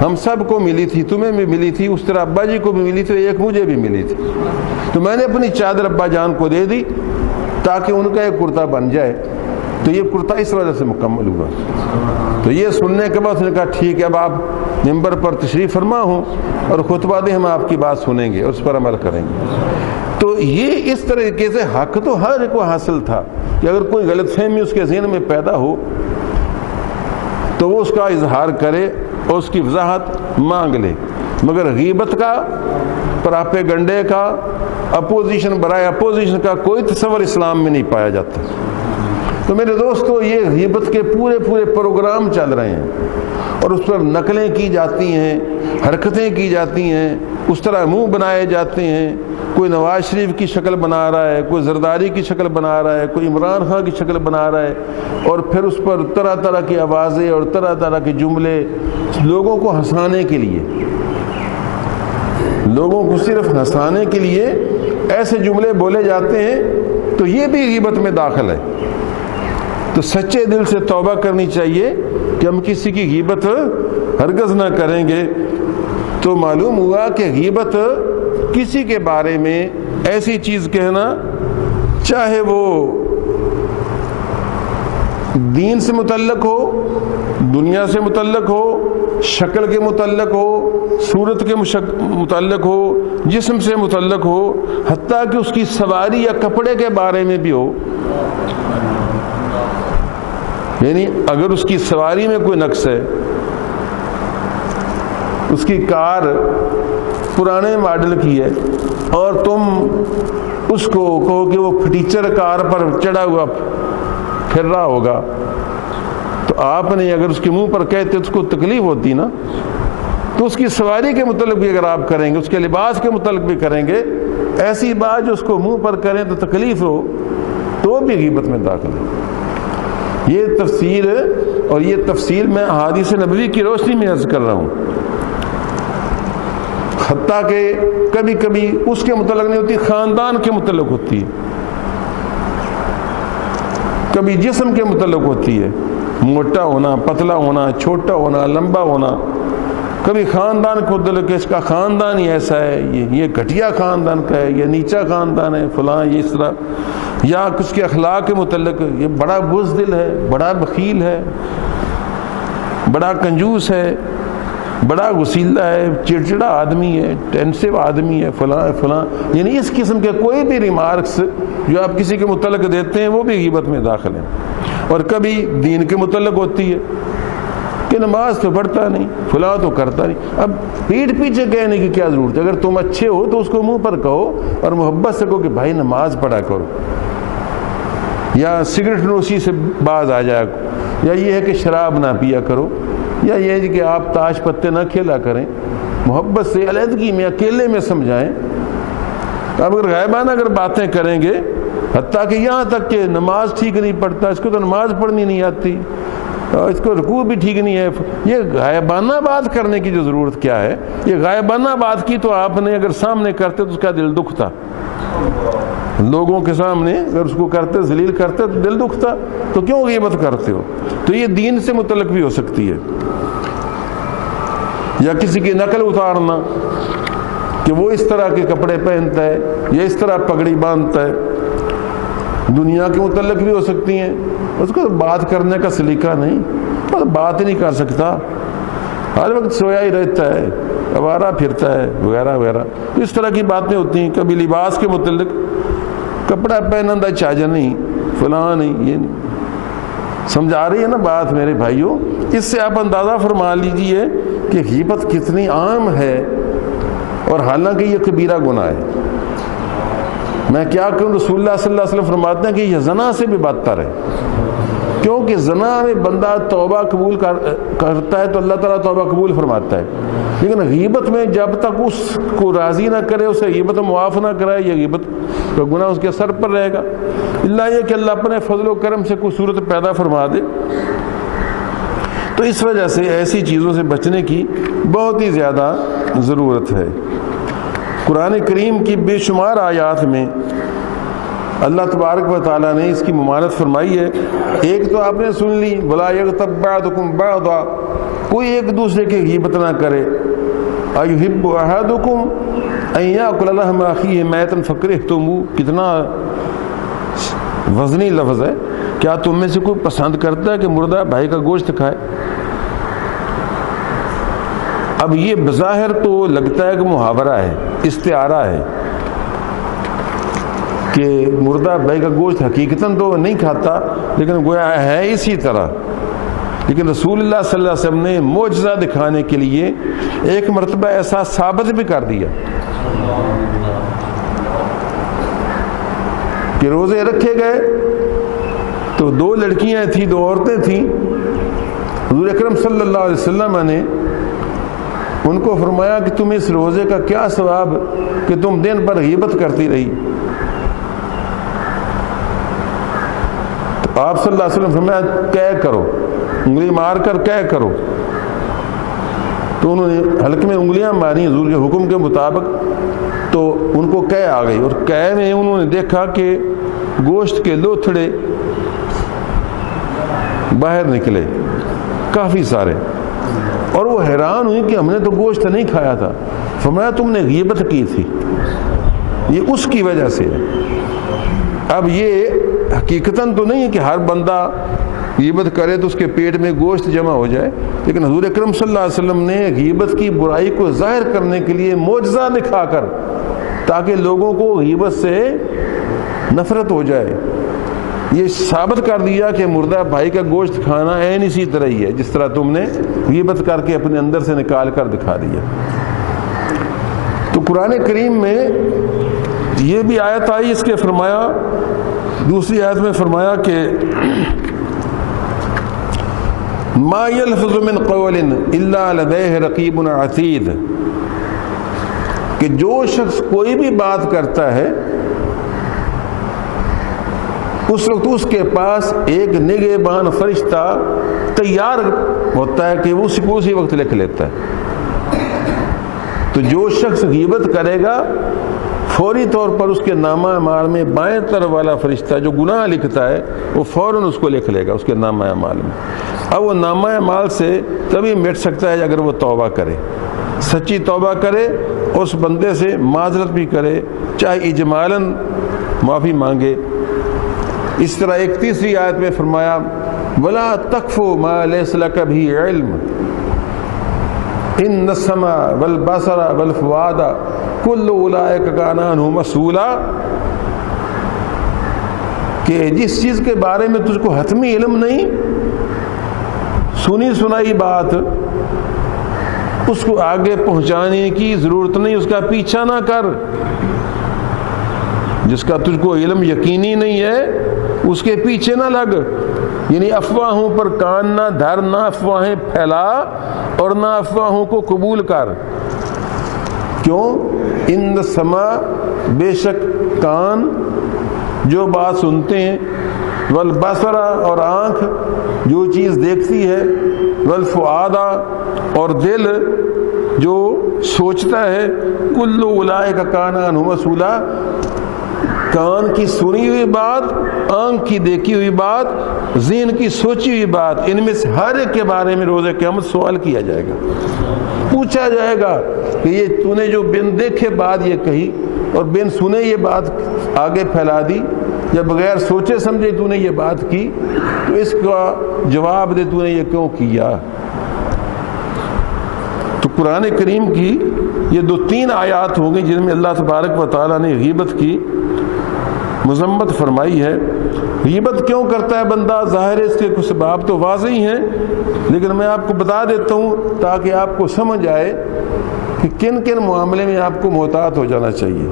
ہم سب کو ملی تھی, تمہیں بھی ملی تھی, اس طرح ابا جی کو بھی ملی تھی, ایک مجھے بھی ملی تھی. تو میں نے اپنی چادر ابا جان کو دے دی تاکہ ان کا ایک کرتا بن جائے. تو یہ کرتا اس وجہ سے مکمل ہوا. تو یہ سننے کے بعد اس نے کہا ٹھیک ہے, اب آپ ممبر پر تشریف فرما ہوں اور خطبہ دیں, ہم آپ کی بات سنیں گے اور اس پر عمل کریں گے. تو یہ اس طریقے سے حق تو ہر ایک کو حاصل تھا کہ اگر کوئی غلط فہمی اس کے ذہن میں پیدا ہو تو وہ اس کا اظہار کرے اور اس کی وضاحت مانگ لے. مگر غیبت کا, پراپیگنڈے کا, اپوزیشن برائے اپوزیشن کا کوئی تصور اسلام میں نہیں پایا جاتا. تو میرے دوستو, یہ غیبت کے پورے پورے پروگرام چل رہے ہیں اور اس پر نقلیں کی جاتی ہیں, حرکتیں کی جاتی ہیں, اس طرح منہ بنائے جاتے ہیں. کوئی نواز شریف کی شکل بنا رہا ہے, کوئی زرداری کی شکل بنا رہا ہے, کوئی عمران خان کی شکل بنا رہا ہے, اور پھر اس پر طرح طرح کی آوازیں اور طرح طرح کے جملے لوگوں کو ہنسانے کے لیے, لوگوں کو صرف ہنسانے کے لیے ایسے جملے بولے جاتے ہیں. تو یہ بھی غیبت میں داخل ہے. تو سچے دل سے توبہ کرنی چاہیے کہ ہم کسی کی غیبت ہرگز نہ کریں گے. تو معلوم ہوا کہ غیبت کسی کے بارے میں ایسی چیز کہنا, چاہے وہ دین سے متعلق ہو, دنیا سے متعلق ہو, شکل کے متعلق ہو, صورت کے متعلق ہو, جسم سے متعلق ہو, حتیٰ کہ اس کی سواری یا کپڑے کے بارے میں بھی ہو. یعنی اگر اس کی سواری میں کوئی نقص ہے, اس کی کار پرانے ماڈل کی ہے اور تم اس کو کہو کہ وہ فٹیچر کار پر چڑھا ہوا پھر رہا ہوگا, تو آپ نے اگر اس کے منہ پر کہتے اس کو تکلیف ہوتی نا, تو اس کی سواری کے متعلق بھی اگر آپ کریں گے, اس کے لباس کے متعلق بھی کریں گے, ایسی بات جو اس کو منہ پر کریں تو تکلیف ہو تو بھی غیبت میں داخل ہے. یہ تفسیر اور یہ تفصیل میں احادیث نبوی کی روشنی میں عرض کر رہا ہوں. حتیٰ کہ کبھی کبھی اس کے متعلق نہیں ہوتی، خاندان کے متعلق ہوتی ہے، کبھی جسم کے متعلق ہوتی ہے، موٹا ہونا، پتلا ہونا، چھوٹا ہونا، لمبا ہونا. کبھی خاندان کو متعلق اس کا خاندان ہی ایسا ہے، یہ گھٹیا خاندان کا ہے، یہ نیچا خاندان ہے، فلاں یہ اس طرح. یا کچھ کے اخلاق کے متعلق یہ بڑا بزدل ہے، بڑا بخیل ہے، بڑا کنجوس ہے، بڑا غسیلہ ہے، چڑچڑا آدمی ہے، ٹینسو آدمی ہے، فلاں فلاں. یعنی اس قسم کے کوئی بھی ریمارکس جو آپ کسی کے متعلق دیتے ہیں وہ بھی غیبت میں داخل ہیں. اور کبھی دین کے متعلق ہوتی ہے کہ نماز تو پڑھتا نہیں، فلاں تو کرتا نہیں. اب پیٹھ پیچھے کہنے کی کیا ضرورت ہے؟ اگر تم اچھے ہو تو اس کو منہ پر کہو اور محبت سے کہو کہ بھائی نماز پڑھا کرو، یا سگریٹ نوشی سے باز آ جایا، یا یہ ہے کہ شراب نہ پیا کرو، یا یہ ہے کہ آپ تاش پتے نہ کھیلا کریں. محبت سے علیحدگی میں اکیلے میں سمجھائیں. اب اگر غائبانہ اگر باتیں کریں گے، حتیٰ کہ یہاں تک کہ نماز ٹھیک نہیں پڑھتا، اس کو تو نماز پڑھنی نہیں آتی، اس کو رکوع بھی ٹھیک نہیں ہے، یہ غائبانہ بات کرنے کی جو ضرورت کیا ہے؟ یہ غائبانہ بات کی تو آپ نے اگر سامنے کرتے تو اس کا دل دکھتا، لوگوں کے سامنے اگر اس کو کرتے، ذلیل کرتے تو دل دکھتا. تو کیوں غیبت کرتے ہو؟ تو یہ دین سے متعلق بھی ہو سکتی ہے. یا کسی کی نقل اتارنا کہ وہ اس طرح کے کپڑے پہنتا ہے یا اس طرح پگڑی باندھتا ہے، دنیا کے متعلق بھی ہو سکتی ہیں. اس کو بات کرنے کا سلیقہ نہیں، بات ہی نہیں کر سکتا، ہر وقت سویا ہی رہتا ہے، آوارہ پھرتا ہے وغیرہ وغیرہ. اس طرح کی باتیں ہوتی ہیں. کبھی لباس کے متعلق، کپڑا پہنندہ چاجر نہیں، فلاں نہیں، یہ نہیں. سمجھا رہی ہے نا بات میرے بھائیوں؟ اس سے آپ اندازہ فرما لیجئے کہ غیبت کتنی عام ہے، اور حالانکہ یہ کبیرہ گناہ ہے. میں کیا کہوں، رسول اللہ صلی اللہ علیہ وسلم فرماتے ہیں کہ یہ زنا سے بھی بدتر ہے، کیونکہ زنا میں بندہ توبہ قبول کرتا ہے تو اللہ تعالیٰ توبہ قبول فرماتا ہے، لیکن غیبت میں جب تک اس کو راضی نہ کرے، اسے غیبت معاف نہ کرائے، یہ غیبت کا گناہ اس کے سر پر رہے گا. اللہ یہ کہ اللہ اپنے فضل و کرم سے کوئی صورت پیدا فرما دے. تو اس وجہ سے ایسی چیزوں سے بچنے کی بہت ہی زیادہ ضرورت ہے. قرآن کریم کی بے شمار آیات میں اللہ تبارک و تعالیٰ نے اس کی ممانعت فرمائی ہے. ایک تو آپ نے سن لی، وَلَا يَغْتَبْ بَعْضُكُمْ بَعْضًا، کوئی ایک دوسرے کی غیبت نہ کرے. أَيُحِبُّ أَحَدُكُمْ أَن يَأْكُلَ لَحْمَ أَخِيهِ مَيْتًا فَكَرِهْتُمُوهُ، کتنا وزنی لفظ ہے. کیا تم میں سے کوئی پسند کرتا ہے کہ مردہ بھائی کا گوشت کھائے؟ اب یہ بظاہر تو لگتا ہے کہ محاورہ ہے، استعارہ ہے، کہ مردہ بھائی کا گوشت حقیقتاً تو نہیں کھاتا، لیکن گویا ہے اسی طرح. لیکن رسول اللہ صلی اللہ علیہ وسلم نے معجزہ دکھانے کے لیے ایک مرتبہ ایسا ثابت بھی کر دیا کہ روزے رکھے گئے تو 2 لڑکیاں تھیں، 2 عورتیں تھیں. حضور اکرم صلی اللہ علیہ وسلم نے ان کو فرمایا کہ تم اس روزے کا کیا ثواب کہ تم دن پر غیبت کرتی رہی. تو آپ صلی اللہ علیہ وسلم فرمایا قے کرو، انگلی مار کر قے کرو. تو انہوں نے حلق میں انگلیاں ماری حضور کے حکم کے مطابق، تو ان کو قے آ گئی، اور قے میں انہوں نے دیکھا کہ گوشت کے لوتھڑے باہر نکلے کافی سارے، اور وہ حیران ہوئی کہ ہم نے تو گوشت نہیں کھایا تھا. فرمایا تم نے غیبت کی تھی، یہ اس کی وجہ سے. اب یہ حقیقتاً تو نہیں ہے کہ ہر بندہ غیبت کرے تو اس کے پیٹ میں گوشت جمع ہو جائے، لیکن حضور اکرم صلی اللہ علیہ وسلم نے غیبت کی برائی کو ظاہر کرنے کے لیے معجزہ دکھا کر، تاکہ لوگوں کو غیبت سے نفرت ہو جائے، یہ ثابت کر دیا کہ مردہ بھائی کا گوشت کھانا عین اسی طرح ہی ہے جس طرح تم نے غیبت کر کے اپنے اندر سے نکال کر دکھا دیا. تو قرآن کریم میں یہ بھی آیت آئی، اس کے فرمایا، دوسری آیت میں فرمایا کہ ما يلفظ من قول الا لديه رقیب عتید، کہ جو شخص کوئی بھی بات کرتا ہے اس وقت اس کے پاس ایک نگہبان فرشتہ تیار ہوتا ہے کہ وہ اس کو اسی وقت لکھ لیتا ہے. تو جو شخص غیبت کرے گا فوری طور پر اس کے نامہ اعمال میں بائیں طرف والا فرشتہ جو گناہ لکھتا ہے وہ فوراً اس کو لکھ لے گا اس کے نامہ اعمال میں. اب وہ نامہ اعمال سے تبھی مٹ سکتا ہے اگر وہ توبہ کرے, سچی توبہ کرے, اس بندے سے معذرت بھی کرے, چاہے اجمالاً معافی مانگے. اس طرح ایک تیسری آیت میں فرمایا وَلَا تَقْفُ مَا لَيْسَ لَكَ بِهِ عِلْمٌ إِنَّ السَّمْعَ وَالْبَصَرَ وَالْفُؤَادَ كُلُّ أُولَئِكَ كَانَ عَنْهُ مسؤولا, کہ جس چیز کے بارے میں تجھ کو حتمی علم نہیں, سنی سنائی بات, اس کو آگے پہنچانے کی ضرورت نہیں, اس کا پیچھا نہ کر. جس کا تجھ کو علم یقینی نہیں ہے اس کے پیچھے نہ لگ, یعنی افواہوں پر کان نہ دھر, نہ افواہیں پھیلا اور نہ افواہوں کو قبول کر. کیوں؟ ان السمع, بے شک کان جو بات سنتے ہیں, والبصر اور آنکھ جو چیز دیکھتی ہے, والفؤاد اور دل جو سوچتا ہے, کل اولئک کان عنہ مسؤولا, کان کی سنی ہوئی بات, آنکھ کی دیکھی ہوئی بات, ذہن کی سوچی ہوئی بات, ان میں سے ہر ایک کے بارے میں روز قیامت سوال کیا جائے گا, پوچھا جائے گا کہ یہ تو نے جو بن دیکھے بات یہ کہی اور بن سنے یہ بات آگے پھیلا دی, یا بغیر سوچے سمجھے تو نے یہ بات کی, تو اس کا جواب دے تو نے یہ کیوں کیا. تو قرآن کریم کی یہ 2-3 آیات ہوں گی جن میں اللہ تبارک و تعالیٰ نے غیبت کی مذمت فرمائی ہے. غیبت کیوں کرتا ہے بندہ؟ ظاہر ہے اس کے کچھ اسباب تو واضح ہیں, لیکن میں آپ کو بتا دیتا ہوں تاکہ آپ کو سمجھ آئے کہ کن کن معاملے میں آپ کو محتاط ہو جانا چاہیے.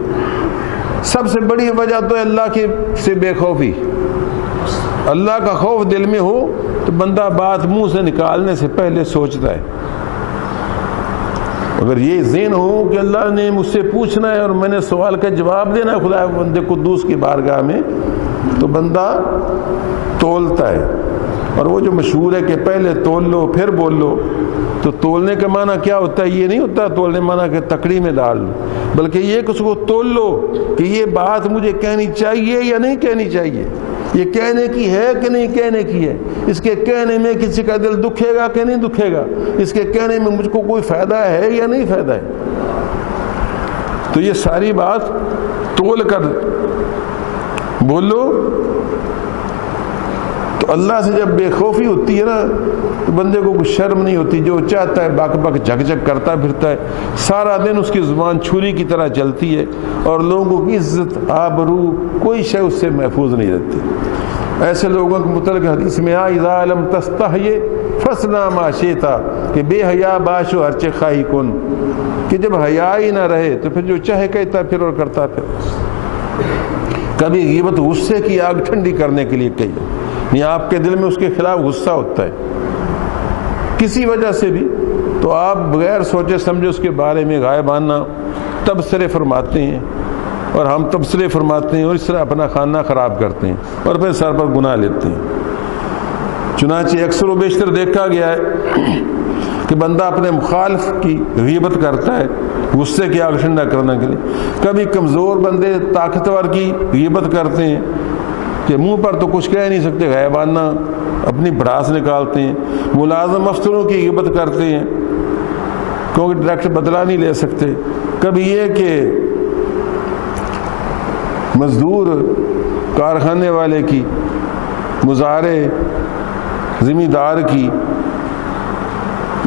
سب سے بڑی وجہ تو ہے اللہ کی سے بے خوفی. اللہ کا خوف دل میں ہو تو بندہ بات منہ سے نکالنے سے پہلے سوچتا ہے. اگر یہ ذہن ہو کہ اللہ نے مجھ سے پوچھنا ہے اور میں نے سوال کا جواب دینا ہے خدا بندے قدوس کی بارگاہ میں, تو بندہ تولتا ہے. اور وہ جو مشہور ہے کہ پہلے تول لو پھر بول لو, تو تولنے کا معنی کیا ہوتا ہے؟ یہ نہیں ہوتا تولنے معنی کہ تکڑی میں ڈال لو, بلکہ یہ کہ اس کو تول لو کہ یہ بات مجھے کہنی چاہیے یا نہیں کہنی چاہیے, یہ کہنے کی ہے کہ نہیں کہنے کی ہے, اس کے کہنے میں کسی کا دل دکھے گا کہ نہیں دکھے گا, اس کے کہنے میں مجھ کو کوئی فائدہ ہے یا نہیں فائدہ ہے. تو یہ ساری بات تول کر بولو. تو اللہ سے جب بے خوفی ہوتی ہے نا تو بندے کو کچھ شرم نہیں ہوتی, جو چاہتا ہے بک بک جھک جھک کرتا پھرتا ہے, سارا دن اس کی زبان چھری کی طرح چلتی ہے اور لوگوں کی عزت آبرو کوئی شے اس سے محفوظ نہیں رہتی. ایسے لوگوں کے متعلق حدیث میں اذا لم تستحی فاصنع ما شئت, کہ بے حیا باش و ہر چے خواہی کن, کہ جب حیا ہی نہ رہے تو پھر جو چاہے کہتا پھر اور کرتا پھر. کبھی غیبت غصے کی آگ ٹھنڈی کرنے کے لیے کہی, نہیں آپ کے دل میں اس کے خلاف غصہ ہوتا ہے کسی وجہ سے بھی, تو آپ بغیر سوچے سمجھے اس کے بارے میں غائبانہ تبصرے فرماتے ہیں, اور ہم تبصرے فرماتے ہیں اور اس طرح اپنا خانہ خراب کرتے ہیں اور پھر سر پر گناہ لیتے ہیں. چنانچہ اکثر و بیشتر دیکھا گیا ہے کہ بندہ اپنے مخالف کی غیبت کرتا ہے غصے کی آگ ٹھنڈا کرنے کے لیے. کبھی کمزور بندے طاقتور کی غیبت کرتے ہیں کہ منہ پر تو کچھ کہہ نہیں سکتے, غائبانہ اپنی بھڑاس نکالتے ہیں. ملازم افسروں کی غیبت کرتے ہیں کیونکہ ڈائریکٹ بدلہ نہیں لے سکتے. کبھی یہ کہ مزدور کارخانے والے کی, مزارے ذمہ دار کی,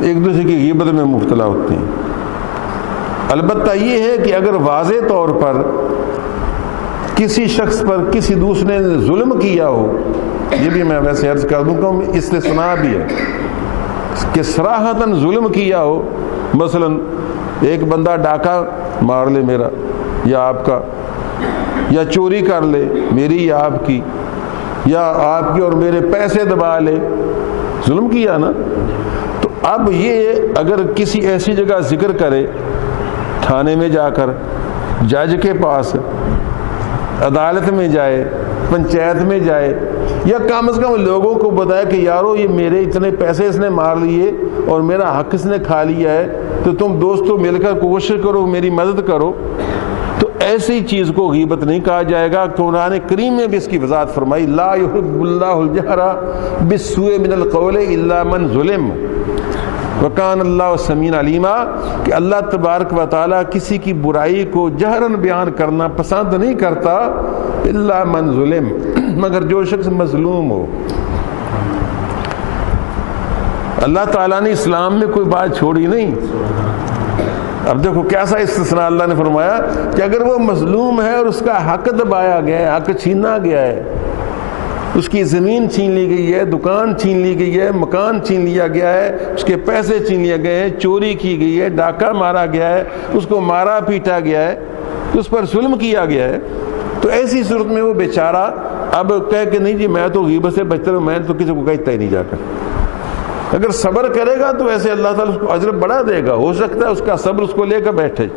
ایک دوسرے کی غیبت میں مبتلا ہوتے ہیں. البتہ یہ ہے کہ اگر واضح طور پر کسی شخص پر کسی دوسرے نے ظلم کیا ہو, یہ بھی میں ویسے عرض کر دوں کہ استثناء بھی ہے کہ صراحتاً ظلم کیا ہو, مثلا ایک بندہ ڈاکہ مار لے میرا یا آپ کا, یا چوری کر لے میری یا آپ کی, یا آپ کی اور میرے پیسے دبا لے, ظلم کیا نا. تو اب یہ اگر کسی ایسی جگہ ذکر کرے تھانے میں جا کر جج کے پاس، عدالت میں جائے، پنچایت میں جائے، یا کم از کم لوگوں کو بتائے کہ یارو یہ میرے اتنے پیسے اس نے مار لیے اور میرا حق اس نے کھا لیا ہے، تو تم دوستوں مل کر کوشش کرو میری مدد کرو. تو ایسی چیز کو غیبت نہیں کہا جائے گا. قرآن کریم میں بھی اس کی وضاحت فرمائی، لا یحب اللہ الجہر بالسوء من القول الا من ظلم وکان اللہ سمیع علیما، کہ اللہ تبارک و تعالیٰ کسی کی برائی کو جہراً بیان کرنا پسند نہیں کرتا الا من ظلم، مگر جو شخص مظلوم ہو. اللہ تعالیٰ نے اسلام میں کوئی بات چھوڑی نہیں. اب دیکھو کیسا استثناء اللہ نے فرمایا کہ اگر وہ مظلوم ہے اور اس کا حق دبایا گیا ہے، حق چھینا گیا ہے، اس کی زمین چھین لی گئی ہے، دکان چھین لی گئی ہے، مکان چھین لیا گیا ہے، اس کے پیسے چھین لیے گئے ہیں، چوری کی گئی ہے، ڈاکہ مارا گیا ہے، اس کو مارا پیٹا گیا ہے، اس پر ظلم کیا گیا ہے، تو ایسی صورت میں وہ بیچارہ اب کہے کہ نہیں جی میں تو غیبت سے بچتا ہوں، میں تو کسی کو کہتا ہی نہیں جا کر. اگر صبر کرے گا تو ایسے اللہ تعالیٰ اس کو اجر بڑھا دے گا. ہو سکتا ہے اس کا صبر اس کو لے کر بیٹھے،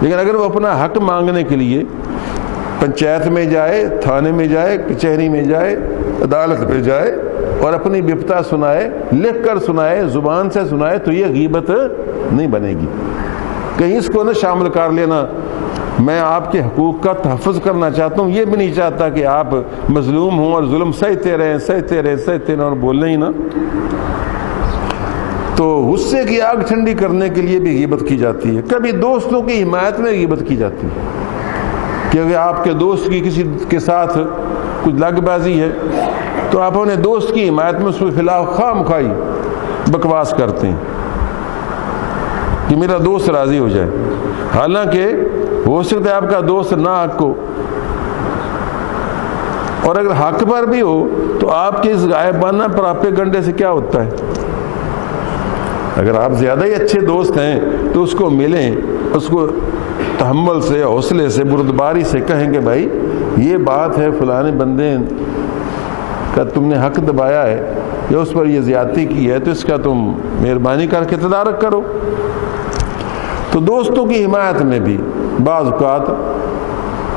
لیکن اگر وہ اپنا حق مانگنے کے لیے پنچایت میں جائے، تھانے میں جائے، کچہری میں جائے، عدالت میں جائے اور اپنی بپتا سنائے، لکھ کر سنائے، زبان سے سنائے، تو یہ غیبت نہیں بنے گی. کہیں اس کو نہ شامل کر لینا میں آپ کے حقوق کا تحفظ کرنا چاہتا ہوں، یہ بھی نہیں چاہتا کہ آپ مظلوم ہوں اور ظلم سہتے رہیں اور بولنے ہی نا. تو غصے کی آگ ٹھنڈی کرنے کے لیے بھی غیبت کی جاتی ہے. کبھی دوستوں کی حمایت میں غیبت کی جاتی ہے کہ اگر آپ کے دوست کی کسی کے ساتھ کچھ لگ بازی ہے تو آپ اپنے دوست کی حمایت میں اس کے خلاف خواہ مخواہی بکواس کرتے ہیں کہ میرا دوست راضی ہو جائے، حالانکہ ہو سکتا ہے آپ کا دوست نہ حق ہو، اور اگر حق پر بھی ہو تو آپ کے اس غائبانہ پراپیگنڈے سے کیا ہوتا ہے. اگر آپ زیادہ ہی اچھے دوست ہیں تو اس کو ملیں، اس کو تحمل سے، حوصلے سے، بردباری سے کہیں کہ بھائی یہ بات ہے فلانے بندے کا تم نے حق دبایا ہے یا اس پر یہ زیادتی کی ہے، تو اس کا تم مہربانی کر کے تدارک کرو. تو دوستوں کی حمایت میں بھی بعض اوقات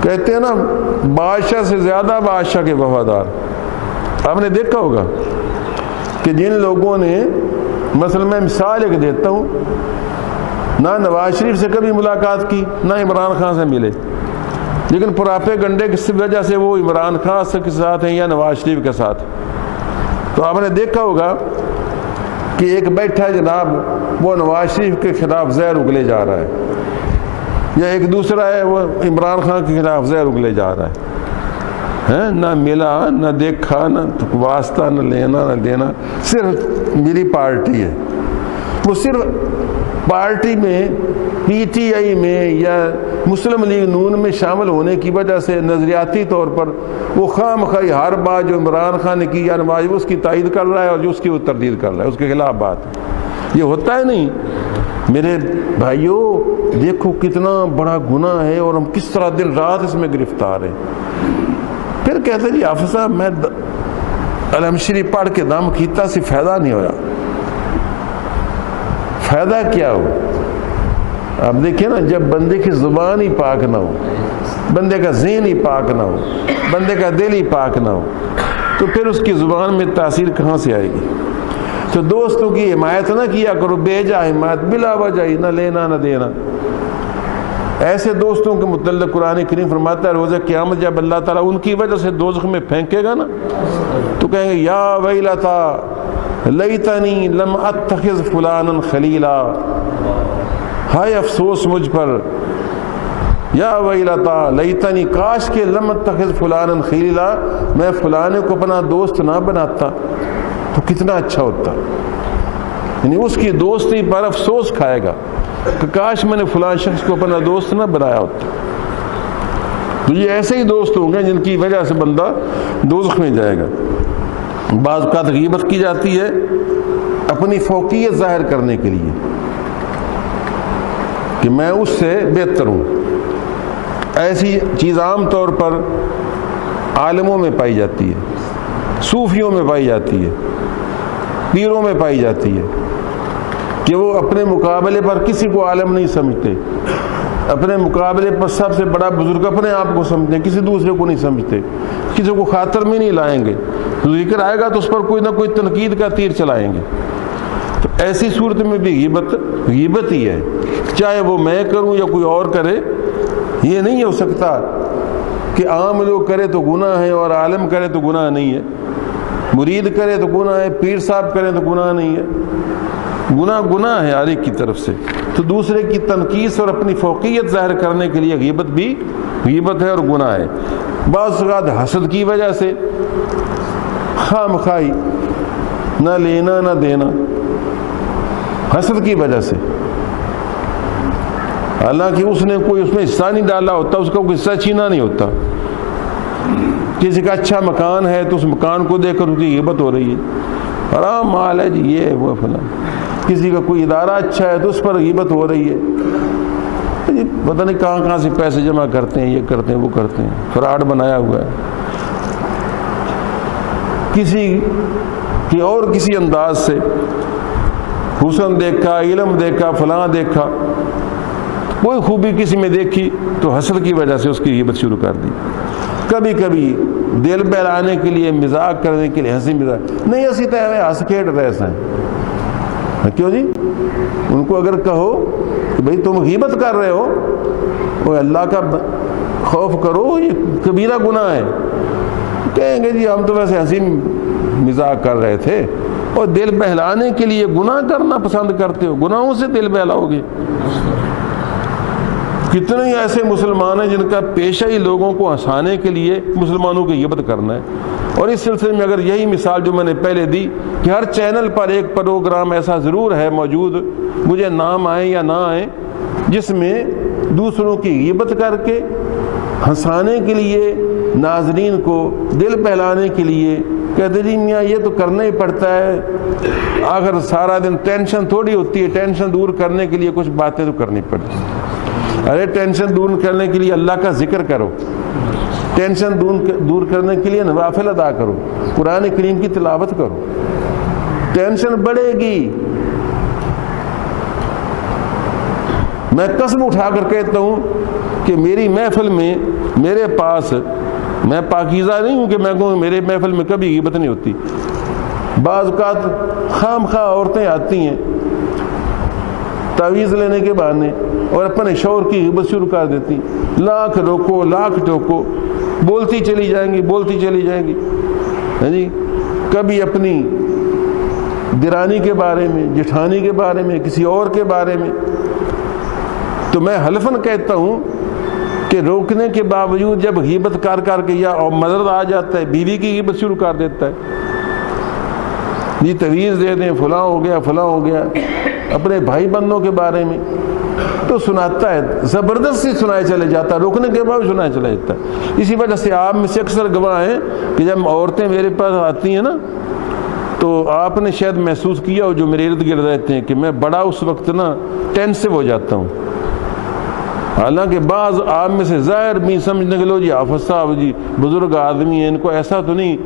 کہتے ہیں نا بادشاہ سے زیادہ بادشاہ کے وفادار. آپ نے دیکھا ہوگا کہ جن لوگوں نے، مثلا میں مثال ایک دیتا ہوں، نہ نواز شریف سے کبھی ملاقات کی، نہ عمران خان سے ملے، لیکن پراپیگنڈے کی وجہ سے وہ عمران خان کے ساتھ ہیں یا نواز شریف کے ساتھ. تو آپ نے دیکھا ہوگا کہ ایک بیٹھا جناب وہ نواز شریف کے خلاف زہر اگلے جا رہا ہے، یا ایک دوسرا ہے وہ عمران خان کے خلاف زہر اگلے جا رہا ہے. نہ ملا، نہ دیکھا، نہ واسطہ، نہ لینا نہ دینا، صرف میری پارٹی ہے. وہ صرف پارٹی میں، پی ٹی آئی میں یا مسلم لیگ نون میں شامل ہونے کی وجہ سے نظریاتی طور پر وہ خواہ مخواہ ہر بات جو عمران خان نے کی یا نواز اس کی تائید کر رہا ہے اور جو اس کی وہ تردید کر رہا ہے، اس کے خلاف بات. یہ ہوتا ہے نہیں میرے بھائیوں. دیکھو کتنا بڑا گناہ ہے اور ہم کس طرح دن رات اس میں گرفتار ہیں. پھر کہتے جی حافظ صاحب میں علم شریف پڑھ کے دم کیتا سے فائدہ نہیں ہوا. فائدہ کیا ہو؟ آپ دیکھیں نا، جب بندے کی زبان ہی پاک نہ ہو، بندے کا ذہن ہی پاک نہ ہو، بندے کا دل ہی پاک نہ ہو، تو پھر اس کی زبان میں تاثیر کہاں سے آئے گی؟ تو دوستوں کی حمایت نہ کیا کرو، بے جا حمایت، بلا وجہ نہ لینا نہ دینا. ایسے دوستوں کے متعلق قرآن کریم فرماتا ہے روز قیامت جب اللہ تعالیٰ ان کی وجہ سے دوزخ میں پھینکے گا نا، تو کہیں گے یا ویلتا لیتنی لم اتخذ فلانا خلیلا، ہائے افسوس مجھ پر، یا ویلتا لیتنی کاش کہ لم اتخذ فلانا خلیلا، میں فلانے کو اپنا دوست نہ بناتا تو کتنا اچھا ہوتا. یعنی اس کی دوستی پر افسوس کھائے گا کہ کاش میں نے فلاں شخص کو اپنا دوست نہ بنایا ہوتا. تو یہ ایسے ہی دوست ہوں گے جن کی وجہ سے بندہ دوزخ میں جائے گا. بعض اوقات غیبت کی جاتی ہے اپنی فوقیت ظاہر کرنے کے لیے کہ میں اس سے بہتر ہوں. ایسی چیز عام طور پر عالموں میں پائی جاتی ہے، صوفیوں میں پائی جاتی ہے، پیروں میں پائی جاتی ہے کہ وہ اپنے مقابلے پر کسی کو عالم نہیں سمجھتے، اپنے مقابلے پر سب سے بڑا بزرگ اپنے آپ کو سمجھتے ہیں، کسی دوسرے کو نہیں سمجھتے، کسی کو خاطر میں نہیں لائیں گے، ذکر آئے گا تو اس پر کوئی نہ کوئی تنقید کا تیر چلائیں گے۔ تو ایسی صورت میں بھی غیبت ہی ہے، چاہے وہ میں کروں یا کوئی اور کرے۔ یہ نہیں ہو سکتا کہ عام لوگ کرے تو گناہ ہے اور عالم کرے تو گناہ نہیں ہے، مرید کرے تو گناہ ہے، پیر صاحب کرے تو گناہ نہیں ہے۔ گناہ ہے ہر ایک کی طرف سے۔ تو دوسرے کی تنقیص اور اپنی فوقیت ظاہر کرنے کے لیے غیبت ہے اور گناہ ہے۔ بعض اوقات حسد کی وجہ سے، خام خواہی، نہ لینا نہ دینا، حسد کی وجہ سے، حالانکہ اس نے کوئی اس میں حصہ نہیں ڈالا ہوتا، اس کا کوئی حصہ چھینا نہیں ہوتا۔ کسی کا اچھا مکان ہے تو اس مکان کو دیکھ کر اس کی غیبت ہو رہی ہے، حرام مال ہے جی، یہ وہ فلاں۔ کسی کا کوئی ادارہ اچھا ہے تو اس پر غیبت ہو رہی ہے، پتہ نہیں کہاں سے پیسے جمع کرتے ہیں، یہ کرتے ہیں وہ کرتے ہیں، فراڈ بنایا ہوا ہے۔ کسی انداز سے حسن دیکھا، علم دیکھا، فلاں دیکھا، کوئی خوبی کسی میں دیکھی تو حسد کی وجہ سے اس کی غیبت شروع کر دی۔ کبھی کبھی دل بہلانے کے لیے، مزاق کرنے کے لیے، ہنسی مزاق، نہیں اسی طرح ہنس کھیڑ رہے ہیں۔ کیوں جی؟ ان کو اگر کہو کہ بھئی تم غیبت کر رہے ہو، وہ اللہ کا خوف کرو، یہ کبیرہ گناہ ہے، کہیں گے جی ہم تو ویسے ہنسی مزاق کر رہے تھے۔ اور دل بہلانے کے لیے گناہ کرنا پسند کرتے ہو، گناہوں سے دل بہلاؤ گے۔ کتنے ہی ایسے مسلمان ہیں جن کا پیشہ ہی لوگوں کو ہنسانے کے لیے مسلمانوں کی غیبت کرنا ہے۔ اور اس سلسلے میں اگر یہی مثال جو میں نے پہلے دی کہ ہر چینل پر ایک پروگرام ایسا ضرور ہے موجود، مجھے نام آئیں یا نہ آئیں، جس میں دوسروں کی غیبت کر کے ہنسانے کے لیے، ناظرین کو دل بہلانے کے لیے کہتے جی میاں یہ تو کرنا ہی پڑتا ہے، آخر سارا دن ٹینشن تھوڑی ہوتی ہے، ٹینشن دور کرنے کے لیے کچھ باتیں تو کرنی پڑتی ہیں۔ ارے ٹینشن دور کرنے کے لیے اللہ کا ذکر کرو، ٹینشن دور کرنے کے لیے نوافل ادا کرو، قرآن کریم کی تلاوت کرو، ٹینشن بڑھے گی۔ میں قسم اٹھا کر کہتا ہوں کہ میری محفل میں میرے پاس، میں پاکیزہ نہیں ہوں کہ میں کہوں میرے محفل میں کبھی غیبت نہیں ہوتی۔ بعض اوقات خام خواہ عورتیں آتی ہیں تعویذ لینے کے بہانے اور اپنے شوہر کی غیبت شروع کر دیتی، لاکھ روکو لاکھ ٹوکو، بولتی چلی جائیں گی، جی کبھی اپنی دیرانی کے بارے میں، جٹھانی کے بارے میں، کسی اور کے بارے میں۔ تو میں حلفاً کہتا ہوں کہ روکنے کے باوجود جب غیبت کر کے یا مدد آ جاتا ہے، بیوی کی غیبت شروع کر دیتا ہے، جی تعویذ دے دیں، فلاں ہو گیا، اپنے بھائی بندوں کے بارے میں تو سناتا ہے، زبردستی سنائے چلے جاتا ہے، روکنے کے بعد سنائے چلے جاتا ہے۔ اسی وجہ سے آپ میں سے اکثر گواہ ہیں کہ جب عورتیں میرے پاس آتی ہیں نا تو آپ نے شاید محسوس کیا ہو جو میرے ارد گرد رہتے ہیں کہ میں بڑا اس وقت نا ٹینسو ہو جاتا ہوں۔ حالانکہ بعض آپ میں سے ظاہر بھی سمجھنے کے لو جی حافظ صاحب جی بزرگ آدمی ہیں، ان کو ایسا تو نہیں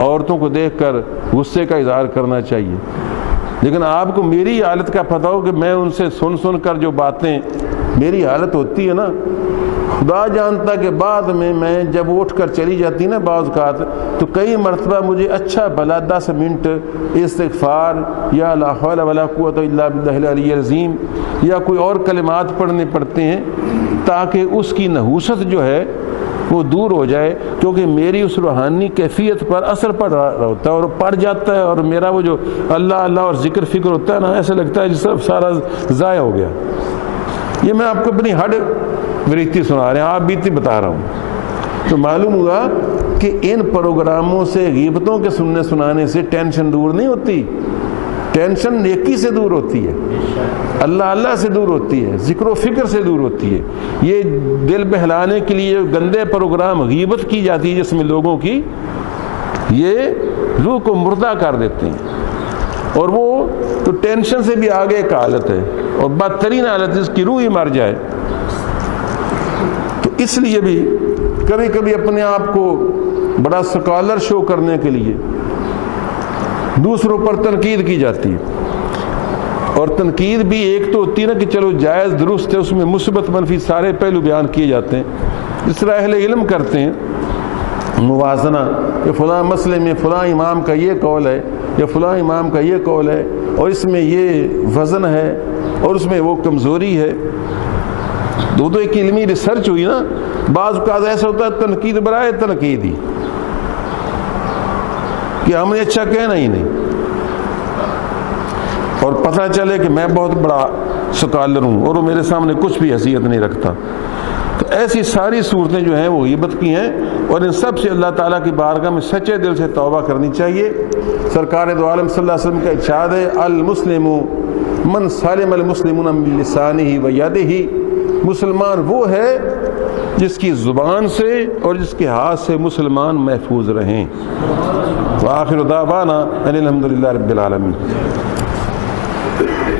عورتوں کو دیکھ کر غصے کا اظہار کرنا چاہیے، لیکن آپ کو میری حالت کا پتہ ہو کہ میں ان سے سن کر جو باتیں میری حالت ہوتی ہے نا، خدا جانتا کہ بعد میں جب اٹھ کر چلی جاتی نا بعض اوقات تو کئی مرتبہ مجھے اچھا بھلا 10 منٹ استغفار یا لا حول ولا قوت الا باللہ العلی العظیم یا کوئی اور کلمات پڑھنے پڑتے ہیں تاکہ اس کی نحوست جو ہے وہ دور ہو جائے، کیونکہ میری اس روحانی کیفیت پر اثر پڑ رہا ہوتا ہے اور پڑ جاتا ہے، اور میرا وہ جو اللہ اور ذکر فکر ہوتا ہے نا، ایسا لگتا ہے جس سے سارا ضائع ہو گیا۔ یہ میں آپ کو اپنی ہڈ وریتی سنا رہے ہیں، آپ بیتی بتا رہا ہوں۔ تو معلوم ہوا کہ ان پروگراموں سے، غیبتوں کے سننے سنانے سے ٹینشن دور نہیں ہوتی، ٹینشن نیکی سے دور ہوتی ہے، اللہ سے دور ہوتی ہے، ذکر و فکر سے دور ہوتی ہے۔ یہ دل بہلانے کے لیے گندے پروگرام غیبت کی جاتی ہے جس میں لوگوں کی یہ روح کو مردہ کر دیتے ہیں، اور وہ تو ٹینشن سے بھی آگے ایک حالت ہے اور بدترین حالت جس کی روح ہی مر جائے۔ تو اس لیے بھی کبھی کبھی اپنے آپ کو بڑا سکالر شو کرنے کے لیے دوسروں پر تنقید کی جاتی ہے۔ اور تنقید بھی ایک تو ہوتی ہے نا کہ چلو جائز درست ہے، اس میں مثبت منفی سارے پہلو بیان کیے جاتے ہیں، اس طرح اہل علم کرتے ہیں موازنہ کہ فلاں مسئلے میں فلاں امام کا یہ قول ہے یا فلاں امام کا یہ قول ہے اور اس میں یہ وزن ہے اور اس میں وہ کمزوری ہے. دو ایک علمی ریسرچ ہوئی نا. بعض اوقات ایسا ہوتا ہے تنقید برائے تنقید ہی کہ ہم نے اچھا کہنا ہی نہیں، اور پتہ چلے کہ میں بہت بڑا سکالر ہوں اور وہ میرے سامنے کچھ بھی حیثیت نہیں رکھتا. تو ایسی ساری صورتیں جو ہیں وہ غیبت کی ہیں، اور ان سب سے اللہ تعالیٰ کی بارگاہ میں سچے دل سے توبہ کرنی چاہیے. سرکار دو عالم صلی اللہ علیہ وسلم کا ارشاد ہے المسلم من سالم المسلمون من لسانہ و یدہ، مسلمان وہ ہے جس کی زبان سے اور جس کے ہاتھ سے مسلمان محفوظ رہیں. وآخر دعوانا ان الحمد للہ رب العالمین.